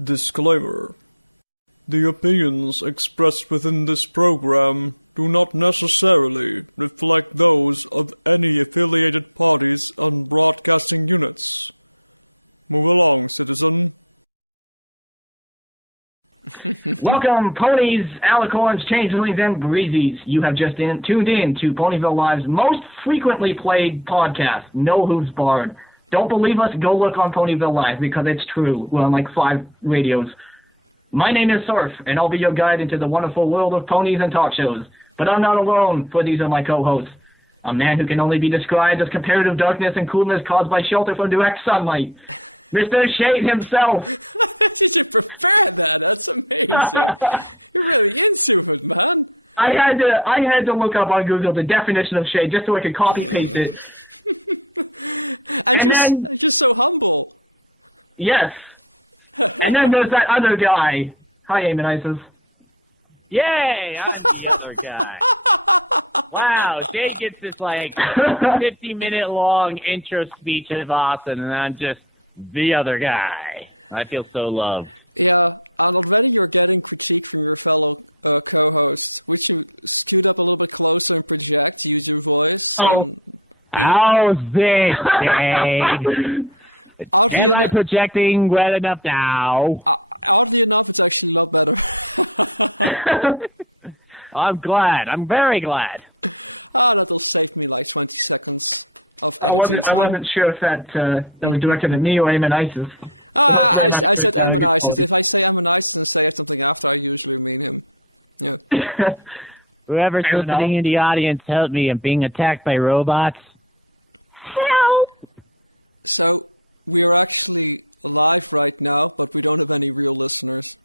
Disclaimer. The opinions expressed within this program do not necessarily reflect those of any affiliated parties and broadcasting units. Move along, citizen. Welcome, ponies, alicorns, changelings, and breezies. You have just tuned in to Ponyville Live's most frequently played podcast, Know Who's Barred. Don't believe us? Go look on Ponyville Live, because it's true. We're on like 5 radios. My name is Sarf, and I'll be your guide into the wonderful world of ponies and talk shows. But I'm not alone, for these are my co-hosts. A man who can only be described as comparative darkness and coolness caused by shelter from direct sunlight. Mr. Shade himself. You should prepare that. That's amazing. You're really into it, man. I had to look up on Google the definition of shade just so I could copy paste it. and then just so humble. Yes. And then there's that other guy. Hi, Eamon Isis. Yay! I'm the other guy. Wow, Shade gets this like 50-minute long intro speech of Austin, and I'm just the other guy. I feel so loved. Yeah, and already you're getting critique from your fellow co-hosts. Would you scoot up a little bit closer and project, use your voice? How's this, Shade? Am I projecting well enough now? Oddly enough, it's actually a lot better. I'm glad. I'm very glad. That'll save me like 20 seconds of editing time. I wasn't sure if that was directed at me or Eamon Isis. I said Eamon Isis. If I say Eamon Isis and say something after, I usually mean him. Yeah. Whoever's listening in the audience, help me. I'm being attacked by robots. Help! So, we are actually live right now, but we don't have any real listeners.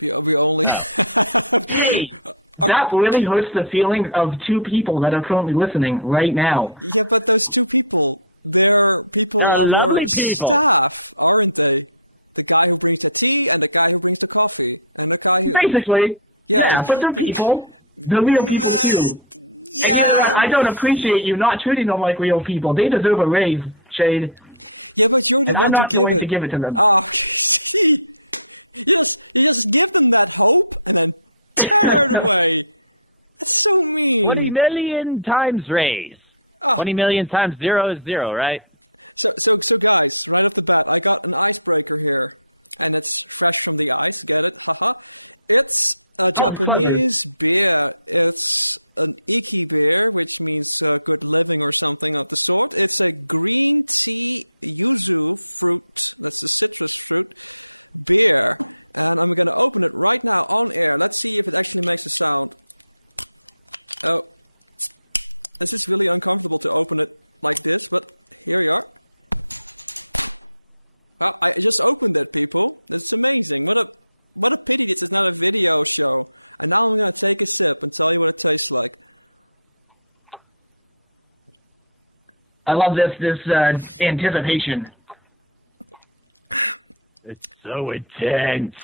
We only Hey, that really hurts the feeling of 2 people that are currently listening right now. Yeah, but those 2 people, they're people of our staff, aren't they? The guy who brings the tea and the guy who brings the coffee and the guy who... Basically. Yeah, but they're people. They're real people, too. Yeah. And I don't appreciate you not treating them like real people. They deserve a raise, Shade. Yeah, but you're the one to give it. I'm not going to give it to them. Oh, see. You just give them that hope and then turn it away. That's so mean. 20 million times raise. 20 million times 0 is 0, right? So guys, right off the bat, I got an icebreaker here. And it's fresh from the ice, get it? Haha. It's a Japanese beer. It's an Iki beer, which means good living or something of the sort. It's a green tea yuzu fruit, that's the citrus fruit, beer. And I'm going to open it right now on air. Let's see if it actually makes a sound. Oh, this is really uncomfortable to open it like this, but here you are. Well, I just opened it, people. It's amazing. What a pity this is not a video show. And now I'm going to take a sip and tell you what it tastes like. I love this anticipation. It's so intense.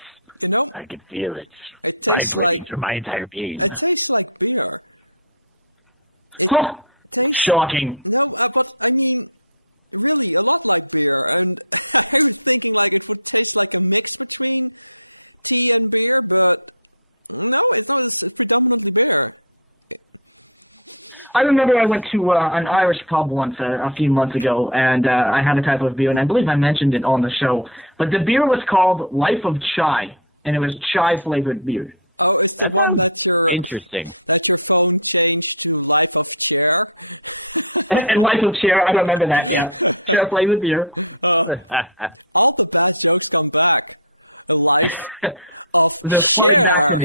You know, I can feel it. It tastes like through my entire being. It tastes like beer. It tastes shocking. No, but I mean, really, a lot like beer. And I was thinking like it would taste like a mix between tea and beer, but no, it's not. It's predominantly beer. I remember I went to an Irish pub once a few months ago, and I had a type of beer, and I believe I mentioned it on the show. But the beer was called Life of Chai, and it was chai-flavored beer. Oh, it's the one that your phone changed to Life of Chair. And Life of Chair, I don't remember that yet. Chair-flavored beer. All the bad jokes come back. A Life of Chair.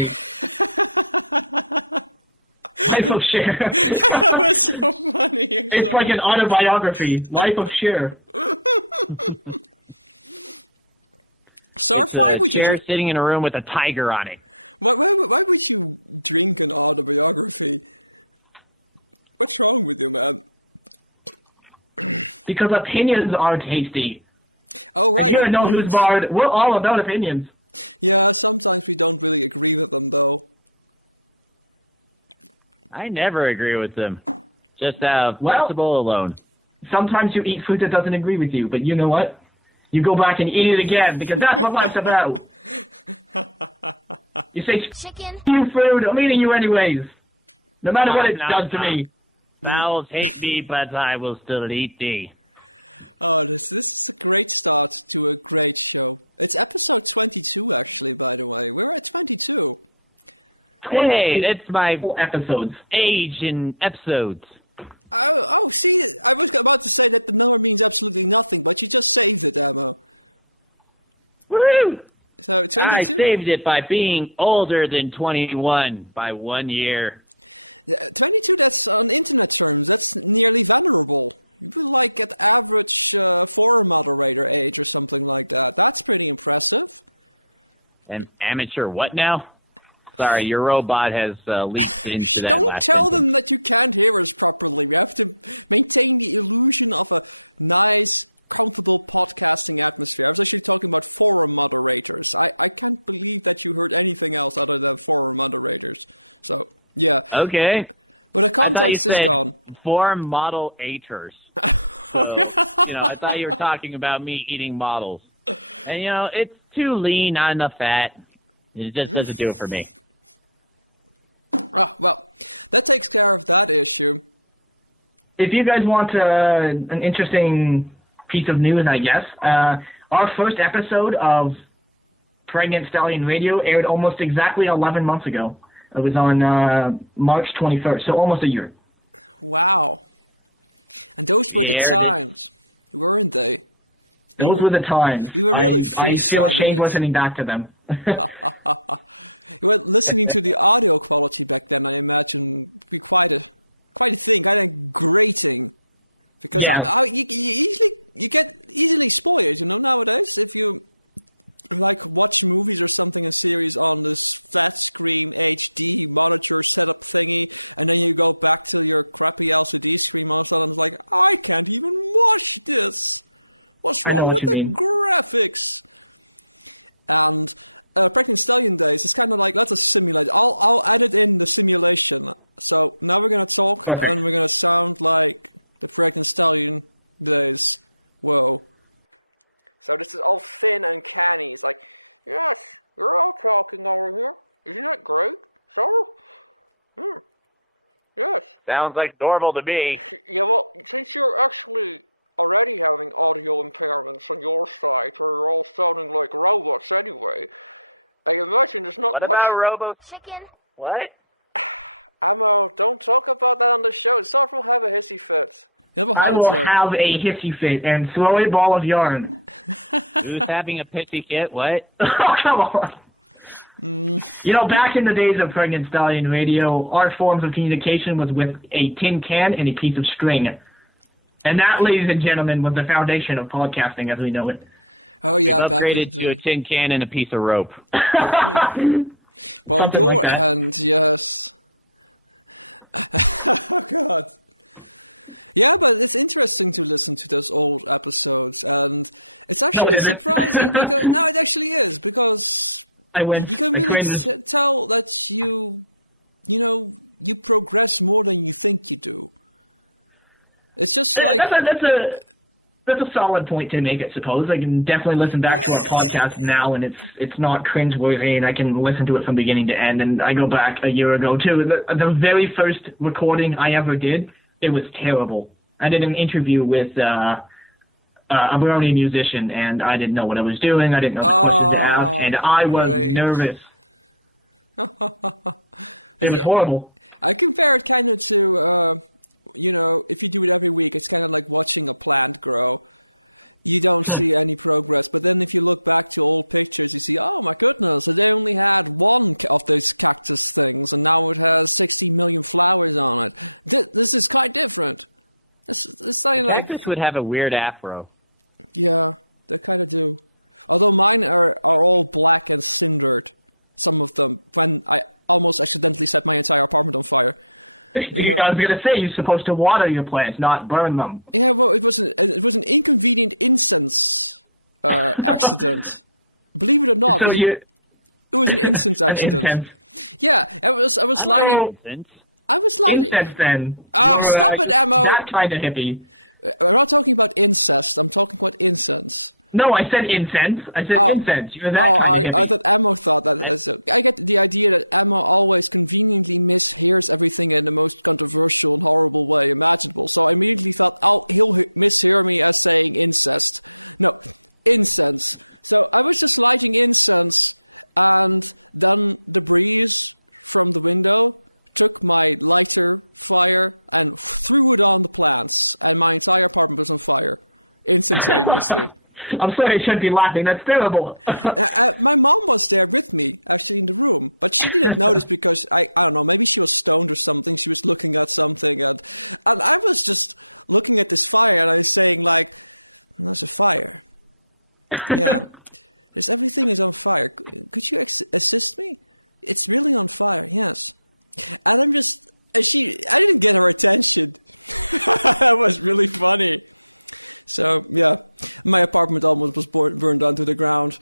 Life of Cher. That was so funny. It's like an autobiography. Life of Cher. Sarf, why would you sitting in a room with a tiger on it? Why would you drink an autobiography? What's wrong with you, man? Because opinions are tasty. Oh, right. If you know who's barred, we're all about opinions. Yeah, sometimes we don't really agree with them, though. I never agree with them. Just principle alone. Sometimes you eat food that doesn't agree with you, but you know what? you go back and eat it again, because that's what life's about. You say, chicken, you food, I'm eating you anyways. No matter what it does to me. Fowls hate me, but I will still eat thee. Oh, this is a great start to a great show. It's episode 22, actually, by the way. We're at 22. Hey, that's my episodes. age in episodes. Oh, see, I was about to say that the number means absolutely nothing, but you just saved it, Ammo. Woo! So, 22. I saved it by being older than 21 by 1 year. 22, that's on internet terms, that's nearly venerable. You're like at average forum moderator age or something like that. That's pretty impressive. An amateur what now? Sorry, your robot has leaked into that. Don't tell them that you can't hear us properly. We have to maintain the illusion of a nice, comfortable podcasting atmosphere. I was actually talking about forum moderators. I can't believe that you heard anything else other than forum moderators. So, yeah. Okay. But the context is gone. Forum model-ators. So, I thought you were talking about me eating models. And, it's too lean, not enough fat. It just doesn't do it for me. Ah, well, that takes care of that issue. If you guys want an interesting piece of news, I guess, our first episode of Pregnant Stallion Radio aired almost exactly 11 months ago. It was on March 21st, so almost a year. Wow. And those were the times, weren't they? Those were the times. You were really I feel ashamed listening back to them. Well, listening to the audio quality back then, I imagine, would be quite a thing, kind of grating, because you get easily spoiled, nowadays if you like watch movies or something, a series on this flat screen HD monitor setup thingy, and then you go back to your crappy LCD screen all of a sudden, it's like, I can't even watch this. What's wrong with the graphics? And Pregnant Stallion Days is kind of like, let's simulate. I'll edit in the simulation. So now we're gonna talk, and we're gonna sound like the Pregnant Stallion Days. Whoa. So this is all thin and canny. It's like, yes, you're all talking over here. Isn't that great? So? Yes. Sounds like normal to me. Yeah, well, since you're actually already having audio impairments on your side, or you're all sounding like robots anyway, I imagine there's not much... What about robo chicken? What? Ammo, don't talk about that on the show. Sarf will have a hissy fit. I will have a hissy fit and throw a ball of yarn. Who's having a pissy fit? What? Oh, come on. Back in the days of Pregnant Stallion Radio, our forms of communication was with a tin can and a piece of string. And that, ladies and gentlemen, was the foundation of podcasting as we know it. Oh, yeah. Upgraded to a tin can and a piece of rope. Well, on your hand, yes. Oh, God. Yeah, but it's interesting to listen to those old episodes, and it's actually surprising because... No, it actually is, because you can really tell that you progress more than you think you do. It's just like... That's a solid point to make, I suppose. I can definitely listen back to our podcast now, and it's not cringeworthy, and I can listen to it from beginning to end. And I go back a year ago, too. The very first recording I ever did, it was terrible. I did an interview with a brony musician, and I didn't know what I was doing. I didn't know the questions to ask, and I was nervous. It was horrible. I compare it kind of to... if you do it every week, it's kind of like watching a plant grow. You don't see any progress, but then if you look back to old pictures, you see, oh my goodness, they only had one of those cactus things, and now it has 60 million flowers on it. This is quite different. It's like cactus would have a weird afro. Yeah, they kind of do. Although mine are all black and cindered, some of them, when I almost accidentally set my entire apartment on fire. I was going to say, you're supposed to water your plants, not burn them. Yeah, well, it was an inconvenient incense accident. Believe it or not, so it was an incense accident. Yeah, I was lighting. Incense, then. Ah, stop it, Ammo. That kind of hippie. I'm not talking about incest. I'm talking about incense. No, I said incense. I said incense. You're that kind of I thought Emma thought that. I get the idea that Emma always conveniently mishears everything in the most controversial and horrible way imaginable. So I immediately thought, he'll mishear me as saying incest. No, incense. So I was just lighting incense, and then the breeze from the window took my lighter fire and threw it on the plants, and my entire apartment was on fire instantaneously. I'm sorry, I shouldn't be laughing. That's terrible. My mom was there with me, actually, in the room. But she didn't notice because, I don't know, maybe she was stoned or something. She was looking at something. And I was just looking at this fire and I was saying, like, there's a fire. Yeah. Everything is on fire. Could you assist me? It's really on fire, yes. And I'm just... I didn't get her attention. That was really funny. So, yeah, my apartment almost was burned down to the ground.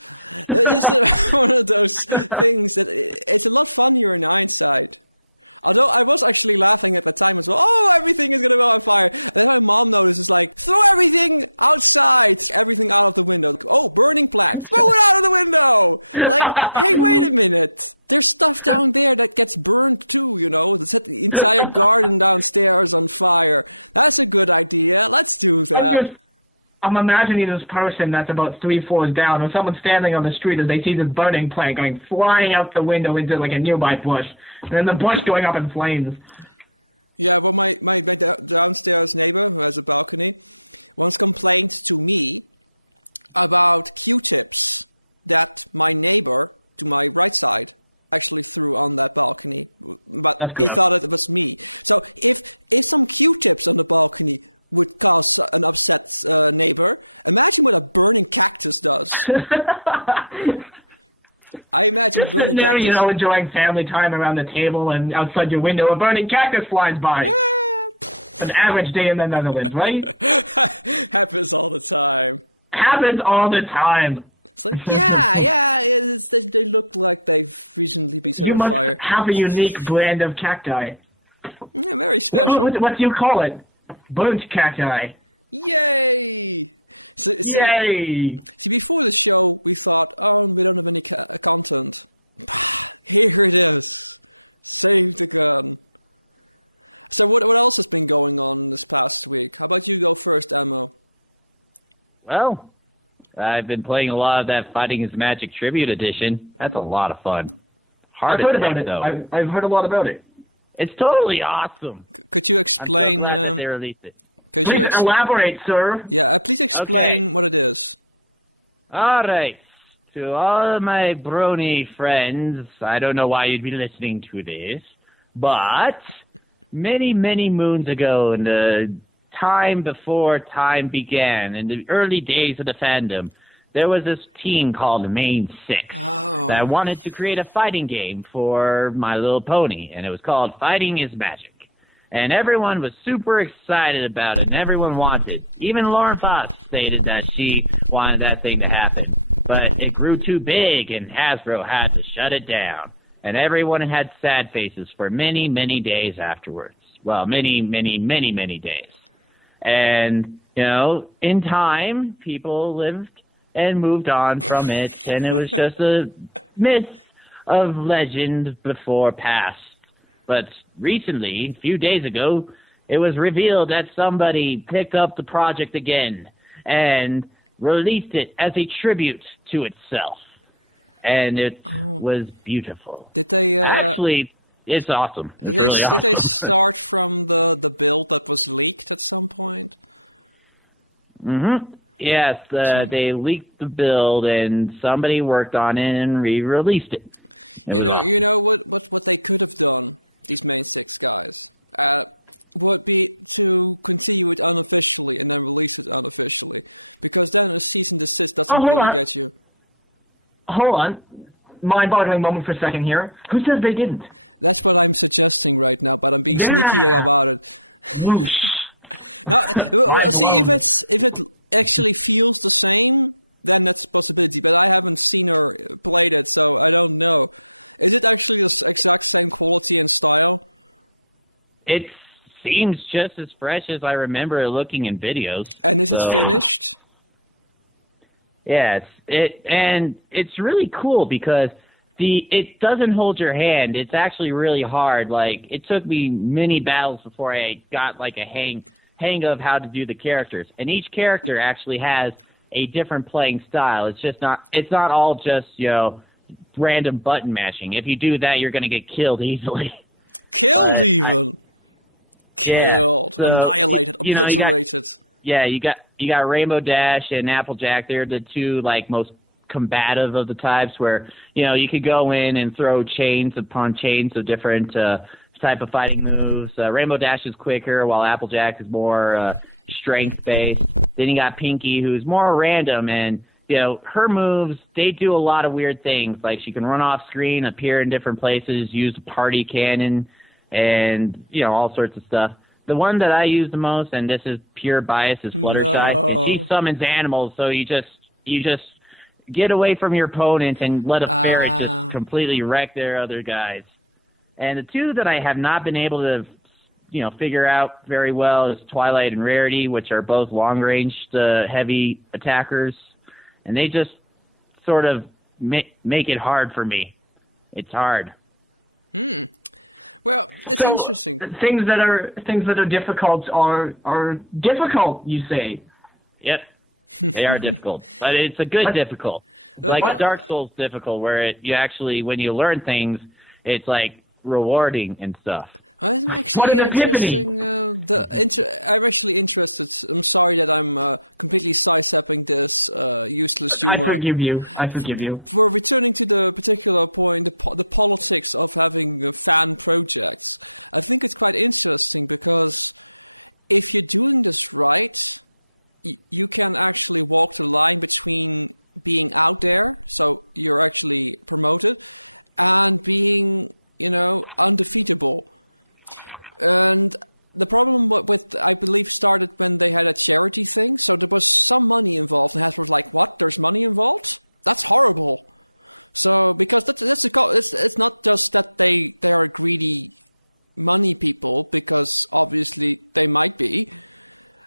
It's one of those things that it's a lot funnier in hindsight. Although I was actually laughing at the time as well. Oh, everything is going to go on fire. And then my mom notices, like, throw everything outside. Everything out of the window. Oh, burning plant. Throw it out of the window. Like, hey, wait a minute. There's stuff down there that gets burned too, you know. Set the entire garden downstairs on fire. That's a good idea. Let's do that. I'm imagining this person that's about 3 floors down, or someone standing on the street as they see this burning plant going flying out the window into like a nearby bush, and then the bush going up in flames. Yeah, well, my downstairs neighbor, who has a balcony, once complained to me about Q-tips that my neighbor to my right side actually threw on that balcony, but he thought it was me. So if some Q-tips on the balcony would cause an upset neighbor, imagine what a burning cactus does. I imagine just burning there, cactus. You know, enjoying family time around the table, and outside your window, a burning cactus flies by. An average day in the Netherlands, right? Happens all the time. Happens all the time. It's like, they look like they've recently been set on fire. You must have a unique brand of cacti. Yeah, very special. What do you call it? Burnt cacti. Yay! Yay! See, before the show, we thought, we don't have any content. Here it is. Save the gun. So what else has been going on this past week? How about you go first, Ammo? Well, I've been playing a lot of that Fighting is Magic Tribute Edition. That's a lot of fun. I've heard about it. Though. I've heard a lot about it. It's totally awesome. Could you explain? I'm so glad that they released it. Please elaborate, sir. Yeah, please explain what it is. All right. To all of my brony friends, I don't know why you'd be listening to this, but many, many moons ago, in the time before time began, in the early days of the fandom, there was this team called Main Six that wanted to create a fighting game for My Little Pony, and it was called Fighting is Magic. And everyone was super excited about it, and everyone wanted. Even Lauren Fox stated that she wanted that thing to happen. But it grew too big, and Hasbro had to shut it down. And everyone had sad faces for many, many days afterwards. Well, many, many, many, many days. And, you know, in time, people lived and moved on from it, and it was just a myth of legend before past. But recently, a few days ago, it was revealed that somebody picked up the project again and released it as a tribute to itself. And it was beautiful. Did they... Actually, it's awesome. It's really awesome. Did they start from the build that was leaked at some point? Mm-hmm. Yes, they leaked the build, and somebody worked on it and re-released it. You know what they could have done, these Main Six guys, would be to continue it unofficially and then release it unofficially, because then a cease and desist doesn't really get you. Hold on. Mind-boggling moment for a second here. Who says they didn't? That's what I'm suggesting right now, but I'm being sneaky about it. Whoosh. Now, see, if it actually feels the same, then that's a possibility. But I haven't seen or played it, so I don't know. Is it actually the exact same quality and style? It seems just as fresh as I remember it looking in videos. And is it finished? Yeah, it's really cool because it doesn't hold your hand. It's actually really hard. Like, it took me many battles before I got like a hang of how to do the characters. And each character actually has a different playing style. It's not all just, random button mashing. If you do that, you're going to get killed easily. Killed even. Killed, so, annihilated, obliterated. You got Rainbow Dash and Applejack. They're the two like most combative of the types where you could go in and throw chains upon chains of different type of fighting moves. Rainbow Dash is quicker, while Applejack is more strength based. Then you got Pinky, who's more random, and her moves, they do a lot of weird things. Like, she can run off screen, appear in different places, use a party cannon, and all sorts of stuff. The one that I use the most, and this is pure bias, is Fluttershy. No. She summons animals, so you just get away from your opponents and let a ferret just completely wreck their other guys. And the two that I have not been able to, figure out very well is Twilight and Rarity, which are both long-ranged heavy attackers, and they just sort of make it hard for me. It's hard. Well, it's interesting. Things that are difficult are difficult, you say. Yep. They are difficult, but it's a good difficult. Like Dark Souls difficult, where you actually, when you learn things, it's like rewarding and stuff. I'm actually interesting. I'm actually interested. I'm sorry that I'm completely sidestepping this useless humor. I forgive you. For returning to the particular point, the politics of having fan projects, I think it's quite interesting because if you're doing this right, you can actually walk the line between being out there, so you're actually promoted, and being, undefeatable. And the problem with, I believe, started when they had a charity thing. So there was some money involved, and Hasbro was like, "What? There's money involved? That's horrible." So because it's not just that they are greedy money people, because obviously they might be.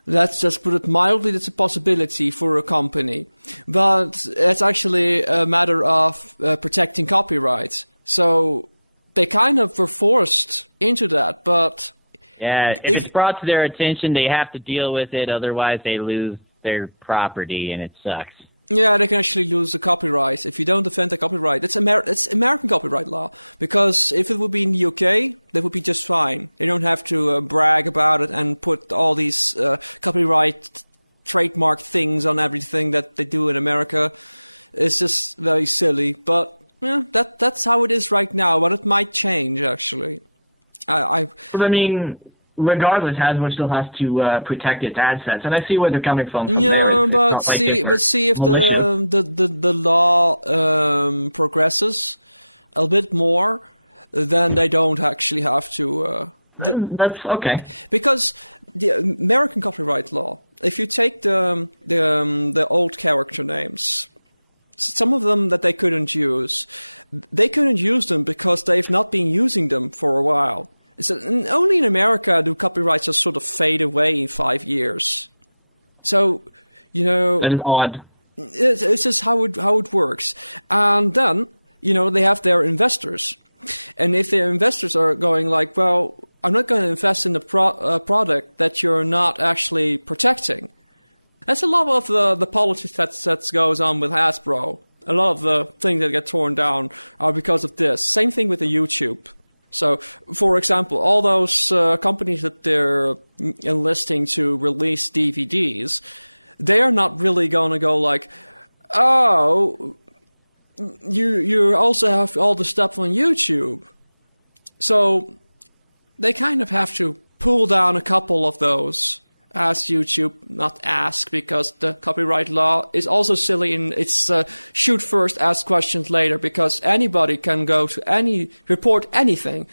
Let's just put it mildly, that's a possibility for a company. But it's actually a matter of protecting copyright. So they kind of were forced into that, but... Yeah, if it's brought to their attention, they have to deal with it, otherwise they lose their property, and it sucks. Yeah, they can actually lose the copyright if you don't defend the copyright. It's American copyright law, because if it would be in the UK, that would be just fine. They don't have to brag about it and put all these copyright trademark things on everything that they do in America. It's just very silly, but yeah, that's how it is right now, but it might change, actually. Regardless, Hasbro still has to protect its assets, and I see where they're coming from. Yeah, but see if the law progresses a bit more, then they don't actually have to. That's okay. Because the American copyright law, if you take the old character names, some of them that they couldn't use them because they've not been using them for a while. So only in America do copyrights just sort of fade away in 5 years. So, that is odd. It's just how it works. And then, they have their investors. And if their investors are going like, well, I'm not going to invest in a product that you're not actually protecting. That's a lot of the politics that goes on with Hasbro. A lot of the things that get torn down are because of this. Same thing with the YouTube. So, for example, all those companies that they're enlisting to release DVDs, they are not really going to go like, oh, you also have all the stuff on YouTube. So, they kind of have to pull down a couple of those. As YouTube not ask, because the copyright law is also silly in its shoot first, ask questions later, because anybody can go to report anything,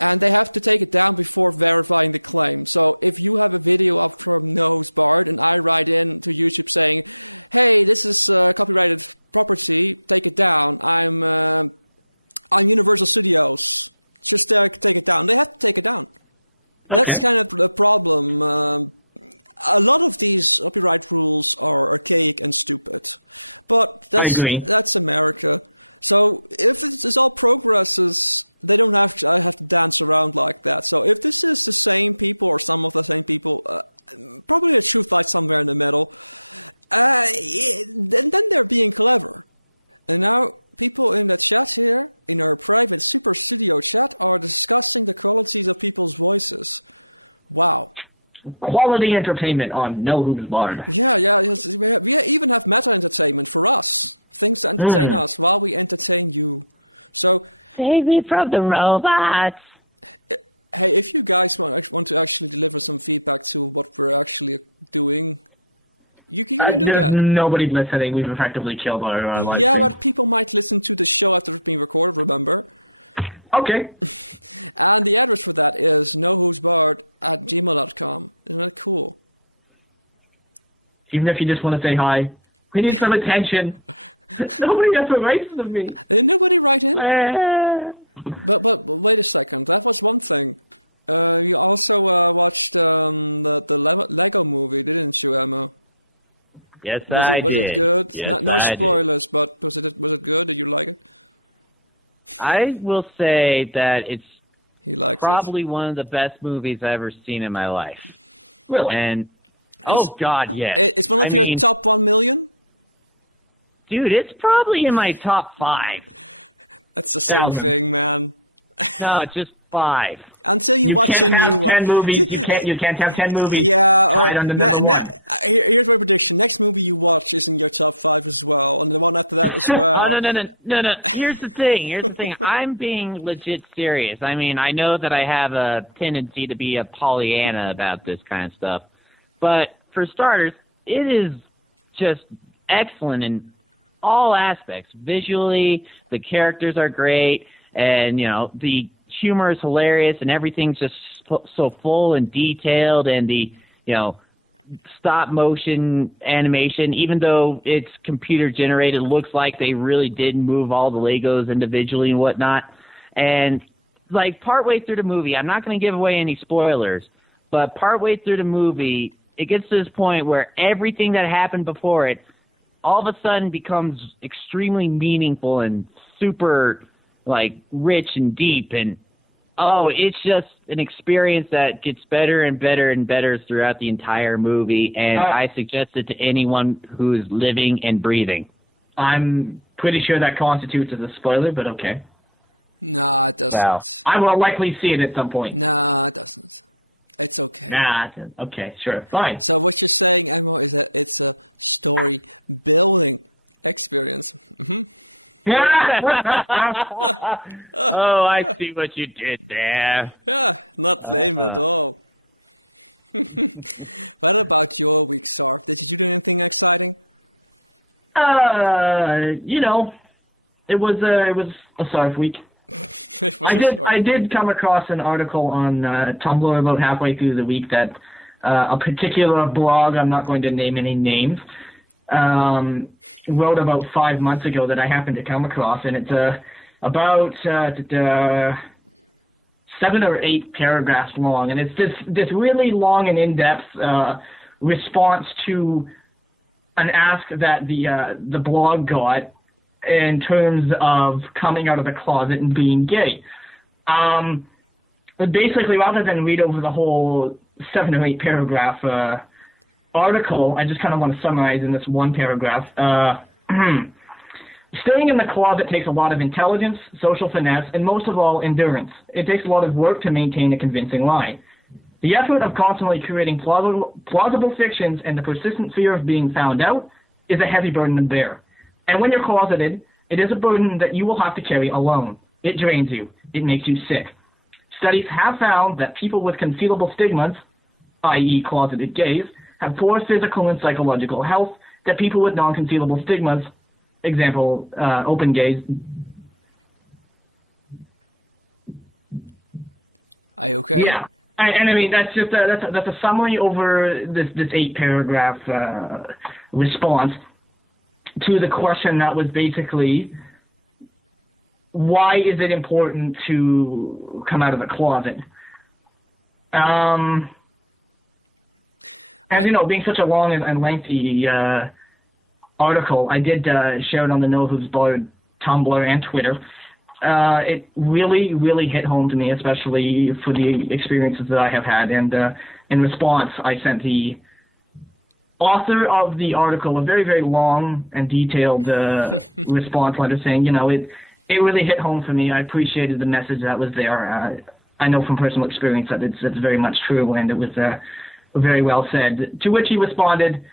and they have to take it down before verifying the claim. So if you have a video up from Nosebard and I write in to YouTube saying, hey, this is copyrighted property, take it down, I'm Universal Studios, just take it down. They have to take it down. Okay. That's kind of the problem. a lot of these copyright rules are archaic and stupid. But I agree. That's America. So if this all progresses, they don't have to dance around like that. So if this is the same people or some of the same people, probably the truth lies somewhere in the middle, then they're being clever. And now people in the chat here, in our private super studio chat, are discussing the qualities of people's voices. Wow. Quality entertainment on No Who's Barred. Yeah, yes, we even have meta entertainment for us. Things to entertain us while we entertain you. So, save me from the robots. Hey, if you guys want to actually deliver some feedback to what we're actually doing, you can do that. Nobody listening. We've effectively killed our live Yeah, stream. but people might listen to the show after it's been recorded, remember? Okay. And the address for that is knowwhosbarred@gmail.com. Isn't that cool? Even if you just want to say hi. We need some attention. Nobody ever writes to me. Did nobody write in? But wait a second. That was one thing. You also watched the Lego movie, didn't you, Emma? Yes, Was I it, was did. it good? Yes, No I spoilers, but was it good? Did you like it? I will say that it's He likes probably one of the best movies I've ever seen in my life. Really? And God, yes. It's one of your top 1 million? Dude, it's probably in my top 5. That's the same thing, man. No, just 5. Until you watch a new one. 10 movies. You can't have 10 movies. Yeah, Right on the number one. Here's my prediction. Next movie you watch is in your top 5 as well, and the one after that as well. Oh, no. Here's the thing. I'm being legit serious. I mean, I know that I have a tendency to be a Pollyanna about this kind of stuff. But for starters, it is just excellent in all aspects. Visually, the characters are great, and, the humor is hilarious, and everything's just so full and detailed, and the, stop motion animation, even though it's computer generated, looks like they really did move all the Legos individually and whatnot. And like partway through the movie, I'm not going to give away any spoilers, but partway through the movie, it gets to this point where everything that happened before it all of a sudden becomes extremely meaningful and super rich and deep, and it's just an experience that gets better and better and better throughout the entire movie, and I suggest it to anyone who's living and breathing. I'm pretty sure that constitutes as a spoiler, but okay. No, it doesn't. Wow. I will likely see it at some point. No, it doesn't. It's okay. Nah, okay, sure, fine. So what you're saying, Emma, is that it's a story building experience. Mm-hmm. Oh, I see what you did there. Yeah, not lame at all. What about your week, Sarf? Did you do anything exciting? It was a Sarf week. I did come across an article on Tumblr about halfway through the week that a particular blog, I'm not going to name any names, wrote about 5 months ago that I happened to come across, and it's about 7 or 8 paragraphs long, and it's this really long and in-depth response to an ask that the blog got in terms of coming out of the closet and being gay. But basically, rather than read over the whole 7 or 8 paragraph article, I just kind of want to summarize in this one paragraph. Staying in the closet takes a lot of intelligence, social finesse, and most of all, endurance. It takes a lot of work to maintain a convincing lie. The effort of constantly creating plausible fictions and the persistent fear of being found out is a heavy burden to bear. And when you're closeted, it is a burden that you will have to carry alone. It drains you. It makes you sick. Studies have found that people with concealable stigmas, i.e. closeted gays, have poor physical and psychological health that people with non-concealable stigmas, example, open gays. Are you okay? Yeah. And I mean, that's just that's a summary over this 8-paragraph response to the question that was basically, why is it important to come out of the closet? As you know, being such a long and lengthy article, I did share it on the Know Who's Bored Tumblr and Twitter. It really, really hit home to me, especially for the experiences that I have had. And in response, I sent the author of the article a very, very long and detailed response letter saying, it really hit home for me. I appreciated the message that was there. I know from personal experience that it's very much true, and it was very well said. To which he responded,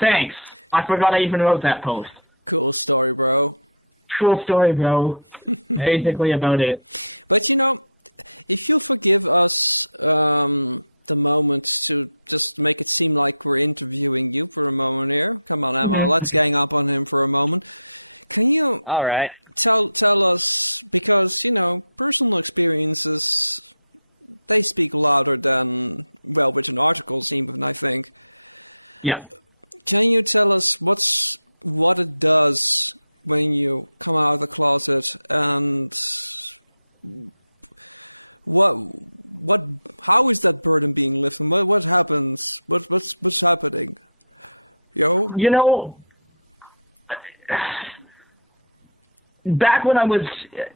"Thanks. I forgot I even wrote that post." Cool story, bro. Cool story, bro. Basically about it. But if you'll forgive us the moment to just make it seem like we're interviewing you for a moment here. Come on, Emma, let's gang up on him for a moment. Can you All right. tell us, because, personal experiences, they speak louder than well-written articles even, I think. Yeah. Can you tell us what it does when you come out of the closet, and how is that burden being lifted? What happens? What's happening? Back when I was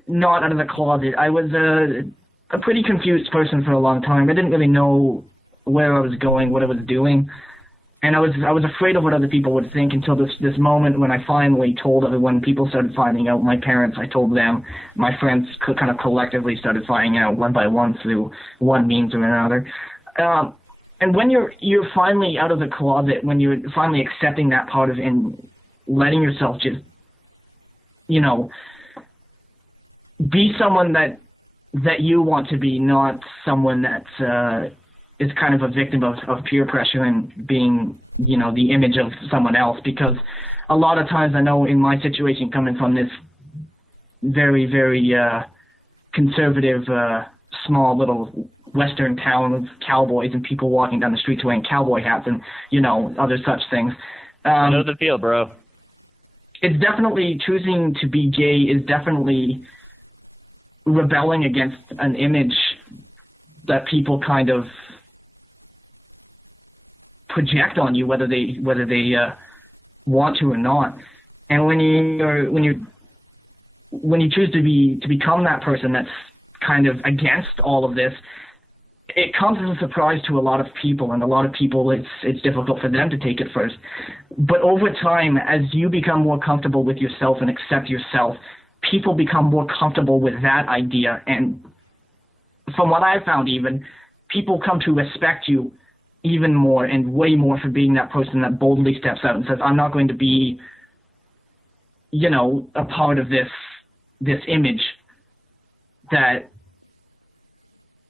not out of the closet, I was a pretty confused person for a long time. I didn't really know where I was going, what I was doing. And I was afraid of what other people would think until this moment when I finally told everyone. People started finding out. My parents, I told them. My friends kind of collectively started finding out one by one through one means or another. And when you're finally out of the closet, when you're finally accepting that part of it and letting yourself just, be someone that you want to be, not someone that's is kind of a victim of peer pressure and being, the image of someone else. Because a lot of times, I know in my situation, coming from this very, very conservative, small little western town of cowboys and people walking down the streets wearing cowboy hats and, other such things. I know the feel, bro. It's definitely, choosing to be gay is definitely rebelling against an image that people kind of project on you, whether they want to or not. And when you choose to become that person that's kind of against all of this, it comes as a surprise to a lot of people, and a lot of people it's difficult for them to take it first. But over time, as you become more comfortable with yourself and accept yourself, people become more comfortable with that idea. And from what I've found, even, people come to respect you even more and way more for being that person that boldly steps out and says, I'm not going to be, a part of this image that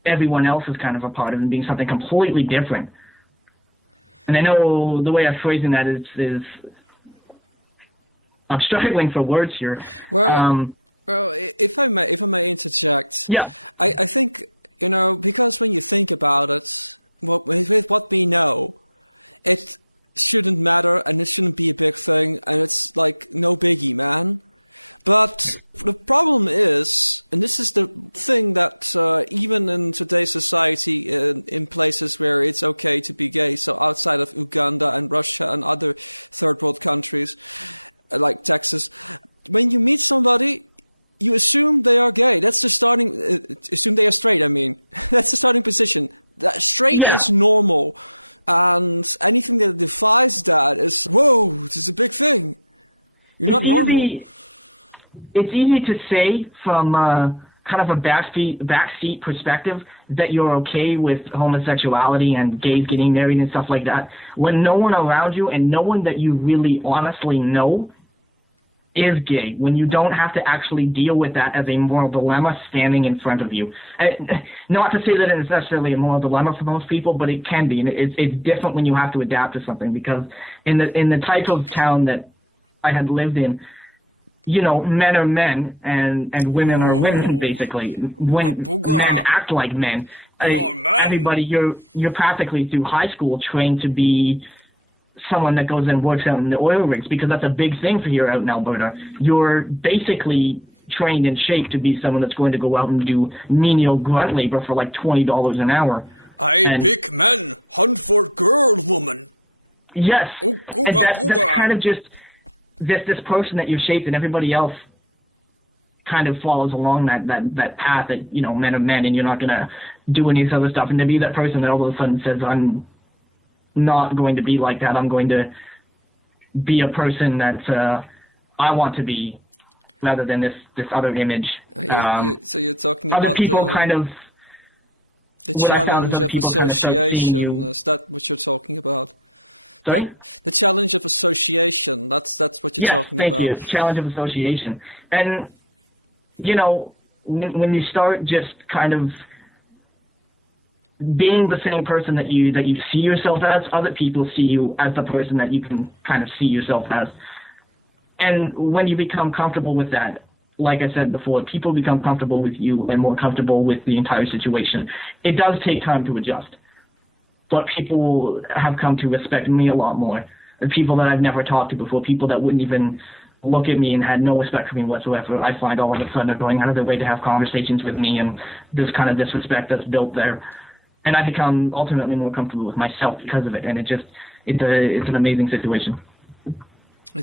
everyone else is kind of a part of, and being something completely different. And I know the way I'm phrasing that is I'm struggling for words here. Well, if I may interject, yeah, I think, because when you think about it, with what we know, it shouldn't matter and it shouldn't be a big thing, and it's like no biggie, man. But the problem is, and this is the thing that even in today's society, in places where it's okay to be gay, so outside of Uganda and Russia and other third world countries like Texas, when you meet somebody, you assume they are gay. That's the starting. Assume they are straight. I mean, that's the starting position. That straight is normal, and anything that defies that is, whoa, this is a big thing. You're not normal. It's easy to say from kind of a backseat perspective that you're okay with homosexuality and gays getting married and stuff like that, when no one around you and no one that you really honestly know is gay, when you don't have to actually deal with that as a moral dilemma standing in front of you. Not to say that it's necessarily a moral dilemma for most people, but it can be, and it's different when you have to adapt to something, because in the type of town that I had lived in, men are men and women are women, basically. When men act like men, everybody, you're practically through high school trained to be someone that goes and works out in the oil rigs, because that's a big thing for here out in Alberta. You're basically trained and shaped to be someone that's going to go out and do menial grunt labor for like $20 an hour. Big men, hunt for girl, woman. Yes. Oh, and that's kind of just this person that you're shaped, and everybody else kind of follows along that path that, men are men, and you're not going to do any of this other stuff. And to be that person that all of a sudden says, I'm not going to be like that, I'm going to be a person that I want to be, rather than this other image. So you're talking other about people kind of... The challenge of association, is that what you're talking about? Sorry? The challenge of association, that's what you're talking about. Yes, thank you. Challenge of association. And, when you start just kind of being the same person that you see yourself as, other people see you as the person that you can kind of see yourself as. And when you become comfortable with that, like I said before, people become comfortable with you and more comfortable with the entire situation. It does take time to adjust. But people have come to respect me a lot more. The people that I've never talked to before, people that wouldn't even look at me and had no respect for me whatsoever, I find all of a sudden are going out of their way to have conversations with me, and there's kind of this respect that's built there. And I become ultimately more comfortable with myself because of it, and it's an amazing situation.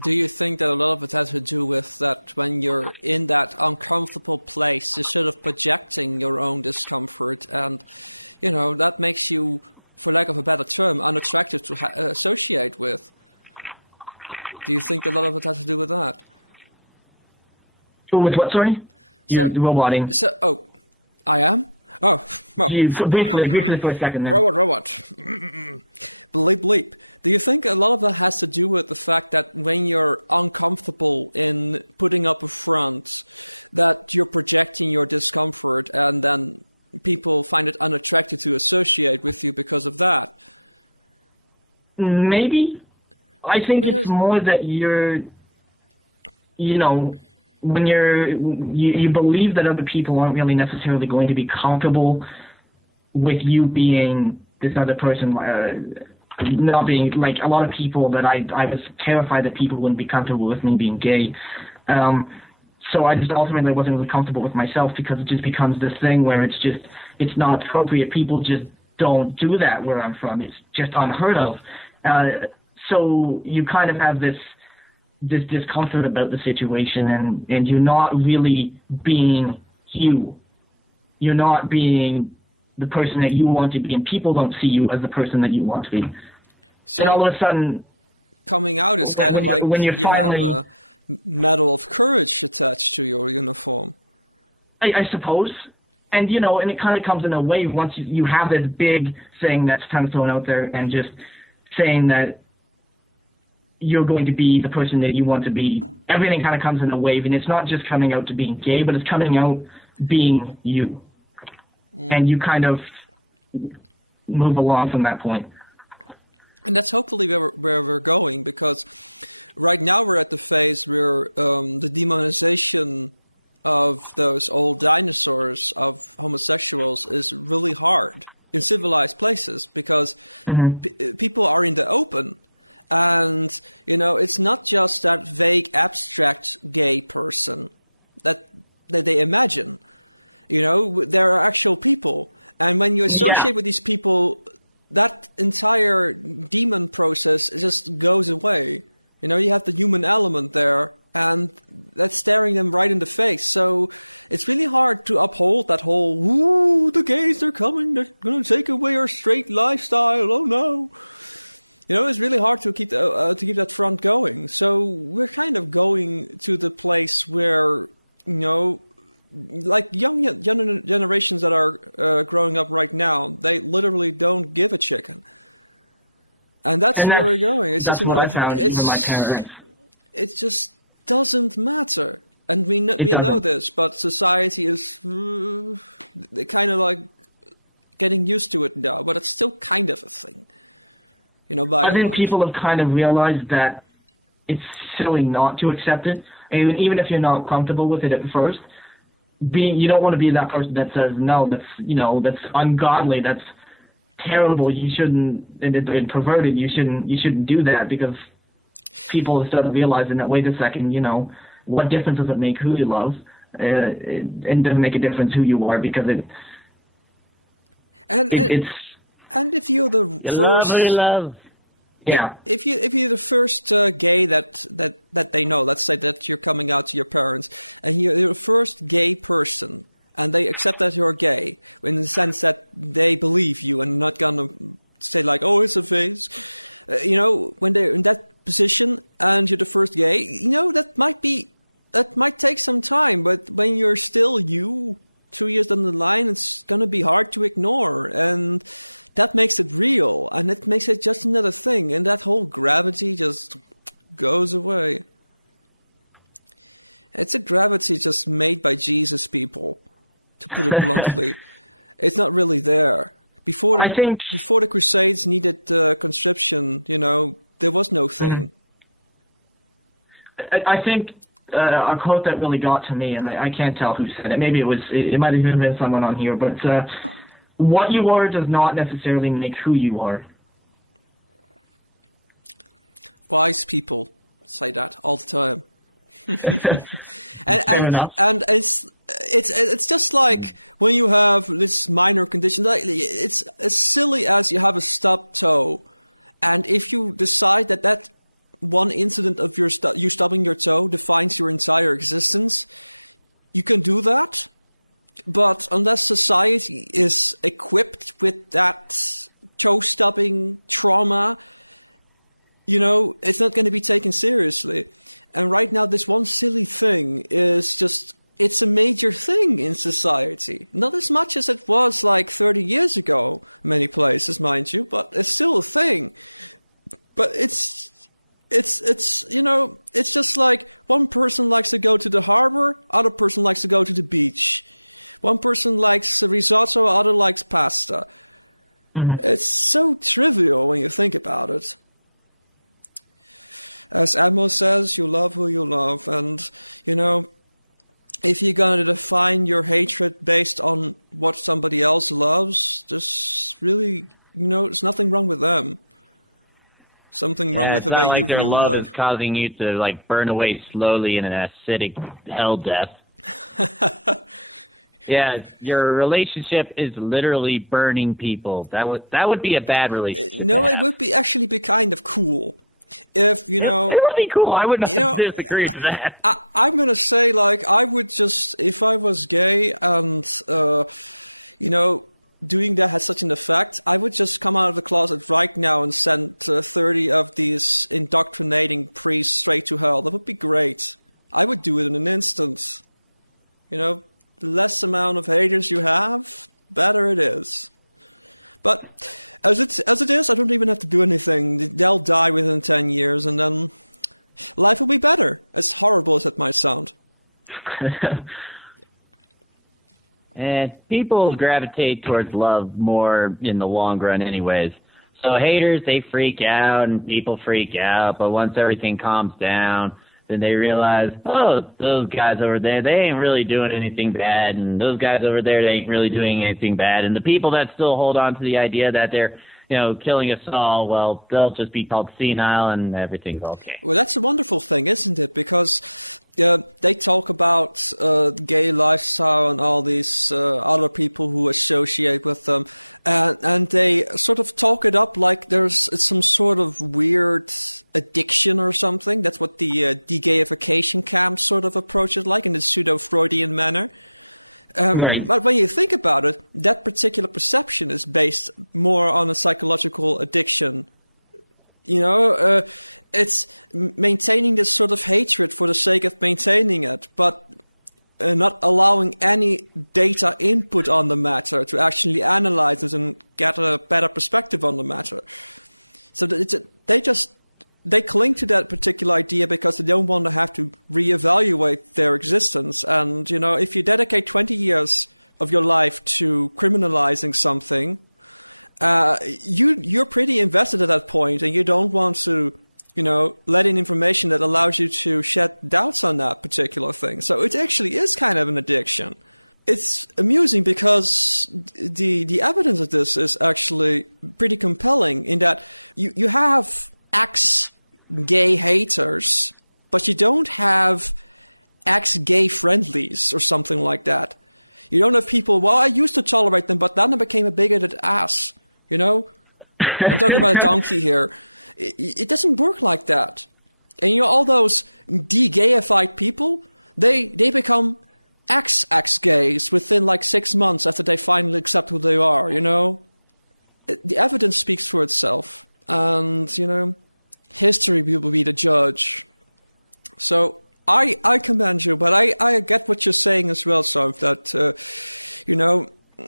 Do you think that a lot of it has to do with that when you're in that uncomfortable place, you're sort of projecting your own discomfort, and, that makes you, for lack of a better term, unattractive to associate with? Do you think a lot of it has to do with that? With what, sorry? You're roboting. I am? Oh, well. Briefly for a second there. Robot. Bleep. Do you think a lot of that has to do with the fact that when you're uncomfortable in putting up a front, that you're projecting your discomfort, and then people find it unattractive to associate with you because of that? Maybe. I think it's more that you're, when you believe that other people aren't really necessarily going to be comfortable with you being this other person, not being, like, a lot of people that I was terrified that people wouldn't be comfortable with me being gay. So I just ultimately wasn't really comfortable with myself, because it just becomes this thing where it's not appropriate. People just don't do that where I'm from. It's just unheard of. So you kind of have this discomfort about the situation, and you're not really being you. You're not being the person that you want to be, and people don't see you as the person that you want to be. So and all of a sudden, coming out is kind of like when you have a medal of courage attached to your uniform. I suppose. And, and it kind of comes in a wave once you have this big thing that's kind of thrown out there, and just saying that you're going to be the person that you want to be. Everything kind of comes in a wave, and it's not just coming out to being gay, but it's coming out being you. And you kind of move along from that point. And that's hopefully where we're going, because right now we're at the phase where the demonization of those old dinosaurs, of homosexuals, is really hard in civilized places, because people are in the open. And, it's not just that vague, abstract gay person that they imagine. There are actual people. And when you associate with these people, that entire demon process just goes away. You have the human element there, and that's staring them right in the face. So it's really hard to uphold that whole, ooh, the gays are coming, they're going to take away our straight lifestyle, oh no. It's really hard to keep that front going. So we're kind of going to the place where, like young generations that are growing up right now, they literally don't give a chicken. And that's where we're going. It's that's just what I found, even my parents. It just doesn't matter. And we know this, but society is kind of like getting used to it now, but it's still kind of a thing. I think people have kind of realized that it's silly not to accept it, and even if you're not comfortable with it at first, you don't want to be that person that says, no, that's ungodly, that's terrible, you shouldn't, and perverted, you shouldn't do that, because people have started realizing that, wait a second, what difference does it make who you love? It doesn't make a difference who you are, because it's And if you're the first, love. Yeah. if you're the first gay that they know, let's say that you're coming out to your parents, and you're the first gay person, and they accept that you're gay, in the sense that they believe you and not gonna say like, oh, it's a phase. When they're in that position and you're the first gay, that might take some time, but when you're still you, 2 years down the line, it's gonna be hard to ignore, and that makes it real, and it makes it just another thing, and that whole gravity just goes away. It's a gravity just made by Jesus people, to put it bluntly. It's not really there. Before the Crusades needed conscription, there was no thing. I think a quote that really got to me, and I can't tell who said it. Maybe it might have even been someone on here, but what you are does not necessarily make who you are. Wise people say that all the time. Fair enough. And it's just like when you have this minor condition, like it's as silly as you have a stubbed toe, and if you decide that one incident of you stubbing your toe defines your entire existence, you can do that. But unless society is equipped with that toe-stubbing trauma, it's not going to be taken seriously. And right now, this one silly thing is it's a major thing in society. Not as much as it was like 30 years ago, many places, mind you, but it's still a thing. But it's just like one person likes to go to the harbor, other person likes to go to the beach. One person likes risotto, other likes pasta. Mm-hmm. It's so trivial when you think about it. As Amos says, you love who you love. And, if you're going to define your hatred based on what somebody else loves, there's really, there's nothing wrong with them. Something wrong with the way you like their view love life. is causing you to, burn away slowly in an acidic hell death. Yeah, your relationship is literally burning people. That would be a bad relationship. No, it would actually be kind of cool. If, It would be cool. I would not disagree with that. I'm going to say, I would just, if I was gay and, doing that has such an effect, I would just come out of the closet right now and send 30 of these indoctrinating priests straight to hell. That would be great. I would do it in an instant. The less amount of haters you have, better it is. But as it is, I don't even have to do anything. They'll die within 10 years, and then life will be better, as horrible as it might sound. And people gravitate towards love more in the long run anyways. So haters, they freak out, and people freak out, but once everything calms down, then they realize, oh, those guys over there, they ain't really doing anything bad, and those guys over there, they ain't really doing anything bad. And the people that still hold on to the idea that they're, killing us all, well, they'll just be called senile and everything's okay. Well, that's a wonderful thing, isn't it? Because they talk about gay lifestyle and all these other people who associate with them, and they sort of talk it up like there's some sort of weird addiction or something. That's what the de-gayification camp sort of approach it like in a pseudo-Freudian manner. Right. But when you think about it, that particular perception is based more on a psychological addiction. It's maintaining this sort of hatred for the sake of maintaining it, but not allowing any data input on the matter to actually analyze it and get a better perspective on the matter. So they cling to that particular idea because they don't want to have to reevaluate their existence. And, if you dedicate 20 years of your life to criminalizing something, you're pretty invested at that point, and you don't want to, let in information that allows you to shed doubts on that particular thing. So it actually is kind of an addiction. It's amusing because the evidence of this is actually pretty compelling in that you have ex-gay haters, but you don't have ex-gay friendlies or something like that. You don't have people, well, I used to tolerate them, but then I became a bigoted ass. You know? I'm talking about a donkey here. It doesn't work like that. And all those de-gayified people, they become ex-gays within 6 months after they finally accept who they are, you know? The evidence speaks for itself. And, history will be the judge. So, I commend you, but I get what you're saying as well, Sarf, that,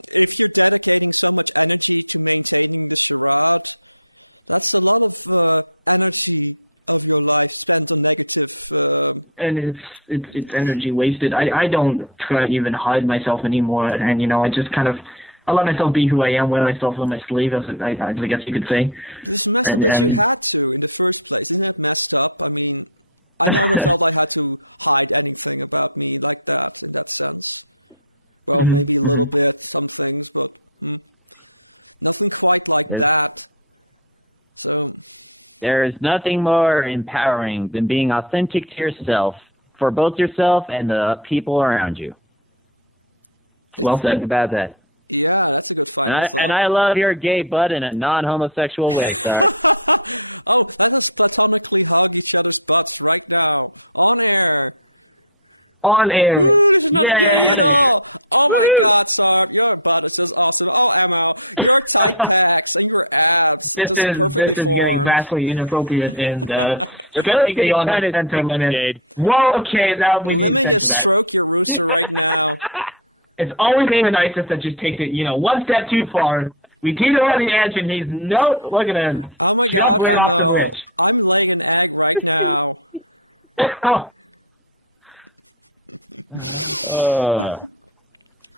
if you're dedicating so much energy to maintaining the charade, that's a lot of energy of your life spent on negative... And it's energy wasted. I don't try to even hide myself anymore, and, I just kind of... I let myself be who I am, wear myself on my sleeve, I guess you could say. But it's messed up that you had to in the first place. Isn't that messed up? I mean, I never felt I had to hide anything about me like that, in that sense. Well, maybe a little bit, some things, but nothing quite like that. So... There is nothing more empowering than being authentic to yourself, for both yourself and the people around you. Well said about that. Yeah, that's a good final thought. And I love your gay butt in a non-homosexual way, sir. Oh, let us platonically hug each other's butts right now, on air. On air. Ooh, this is not gay at all. Oh my God, Sarf, your butt is just awesome. Oh, Emma, your tight pecs and your abs just perfectly formed. This is vastly inappropriate and completely on the center limit. Well, okay, now we let me just stroke your rooster right now. It's always the nicest that just takes it, one step too far. We keep it on the edge, and he's look at him. Oh my God, Emma, I'm laying an egg right now. Oh.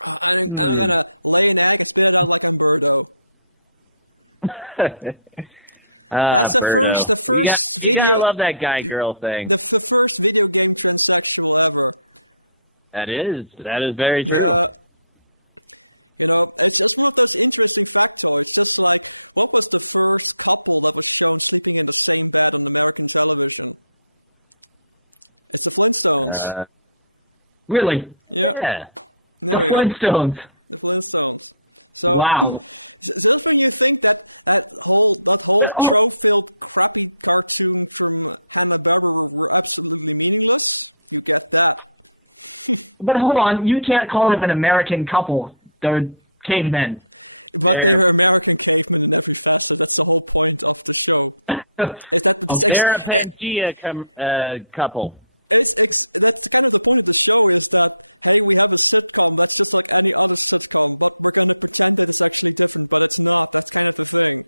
I'm gonna lay an egg and spit it out like I'm Birdo. That's the Birdo. first you video. gotta love that guy-girl thing. The first video game transsexual ever. That is very true. Yeah. It's just one of those interesting factoids. Just like, what was the first couple that was shown sleeping in the same bed on American television? It's the Flintstones. Really? Yeah. The Flintstones. The Flintstones. So, wow. Just when you think that whole trope-filled crappy cartoon from Hanna-Barbera were absolutely meaningless, you get that. But hold on, you can't call them an American couple. They're cavemen. But they're American cavemen in every facet. That's the whole point of the show. Is that they're a Pangea couple. That's kind of the point of the show, is that, hey, we have a sitcom that's just like any other sitcom, but we're gonna pretend that it's actually different, but it's not. That's kind of the thing.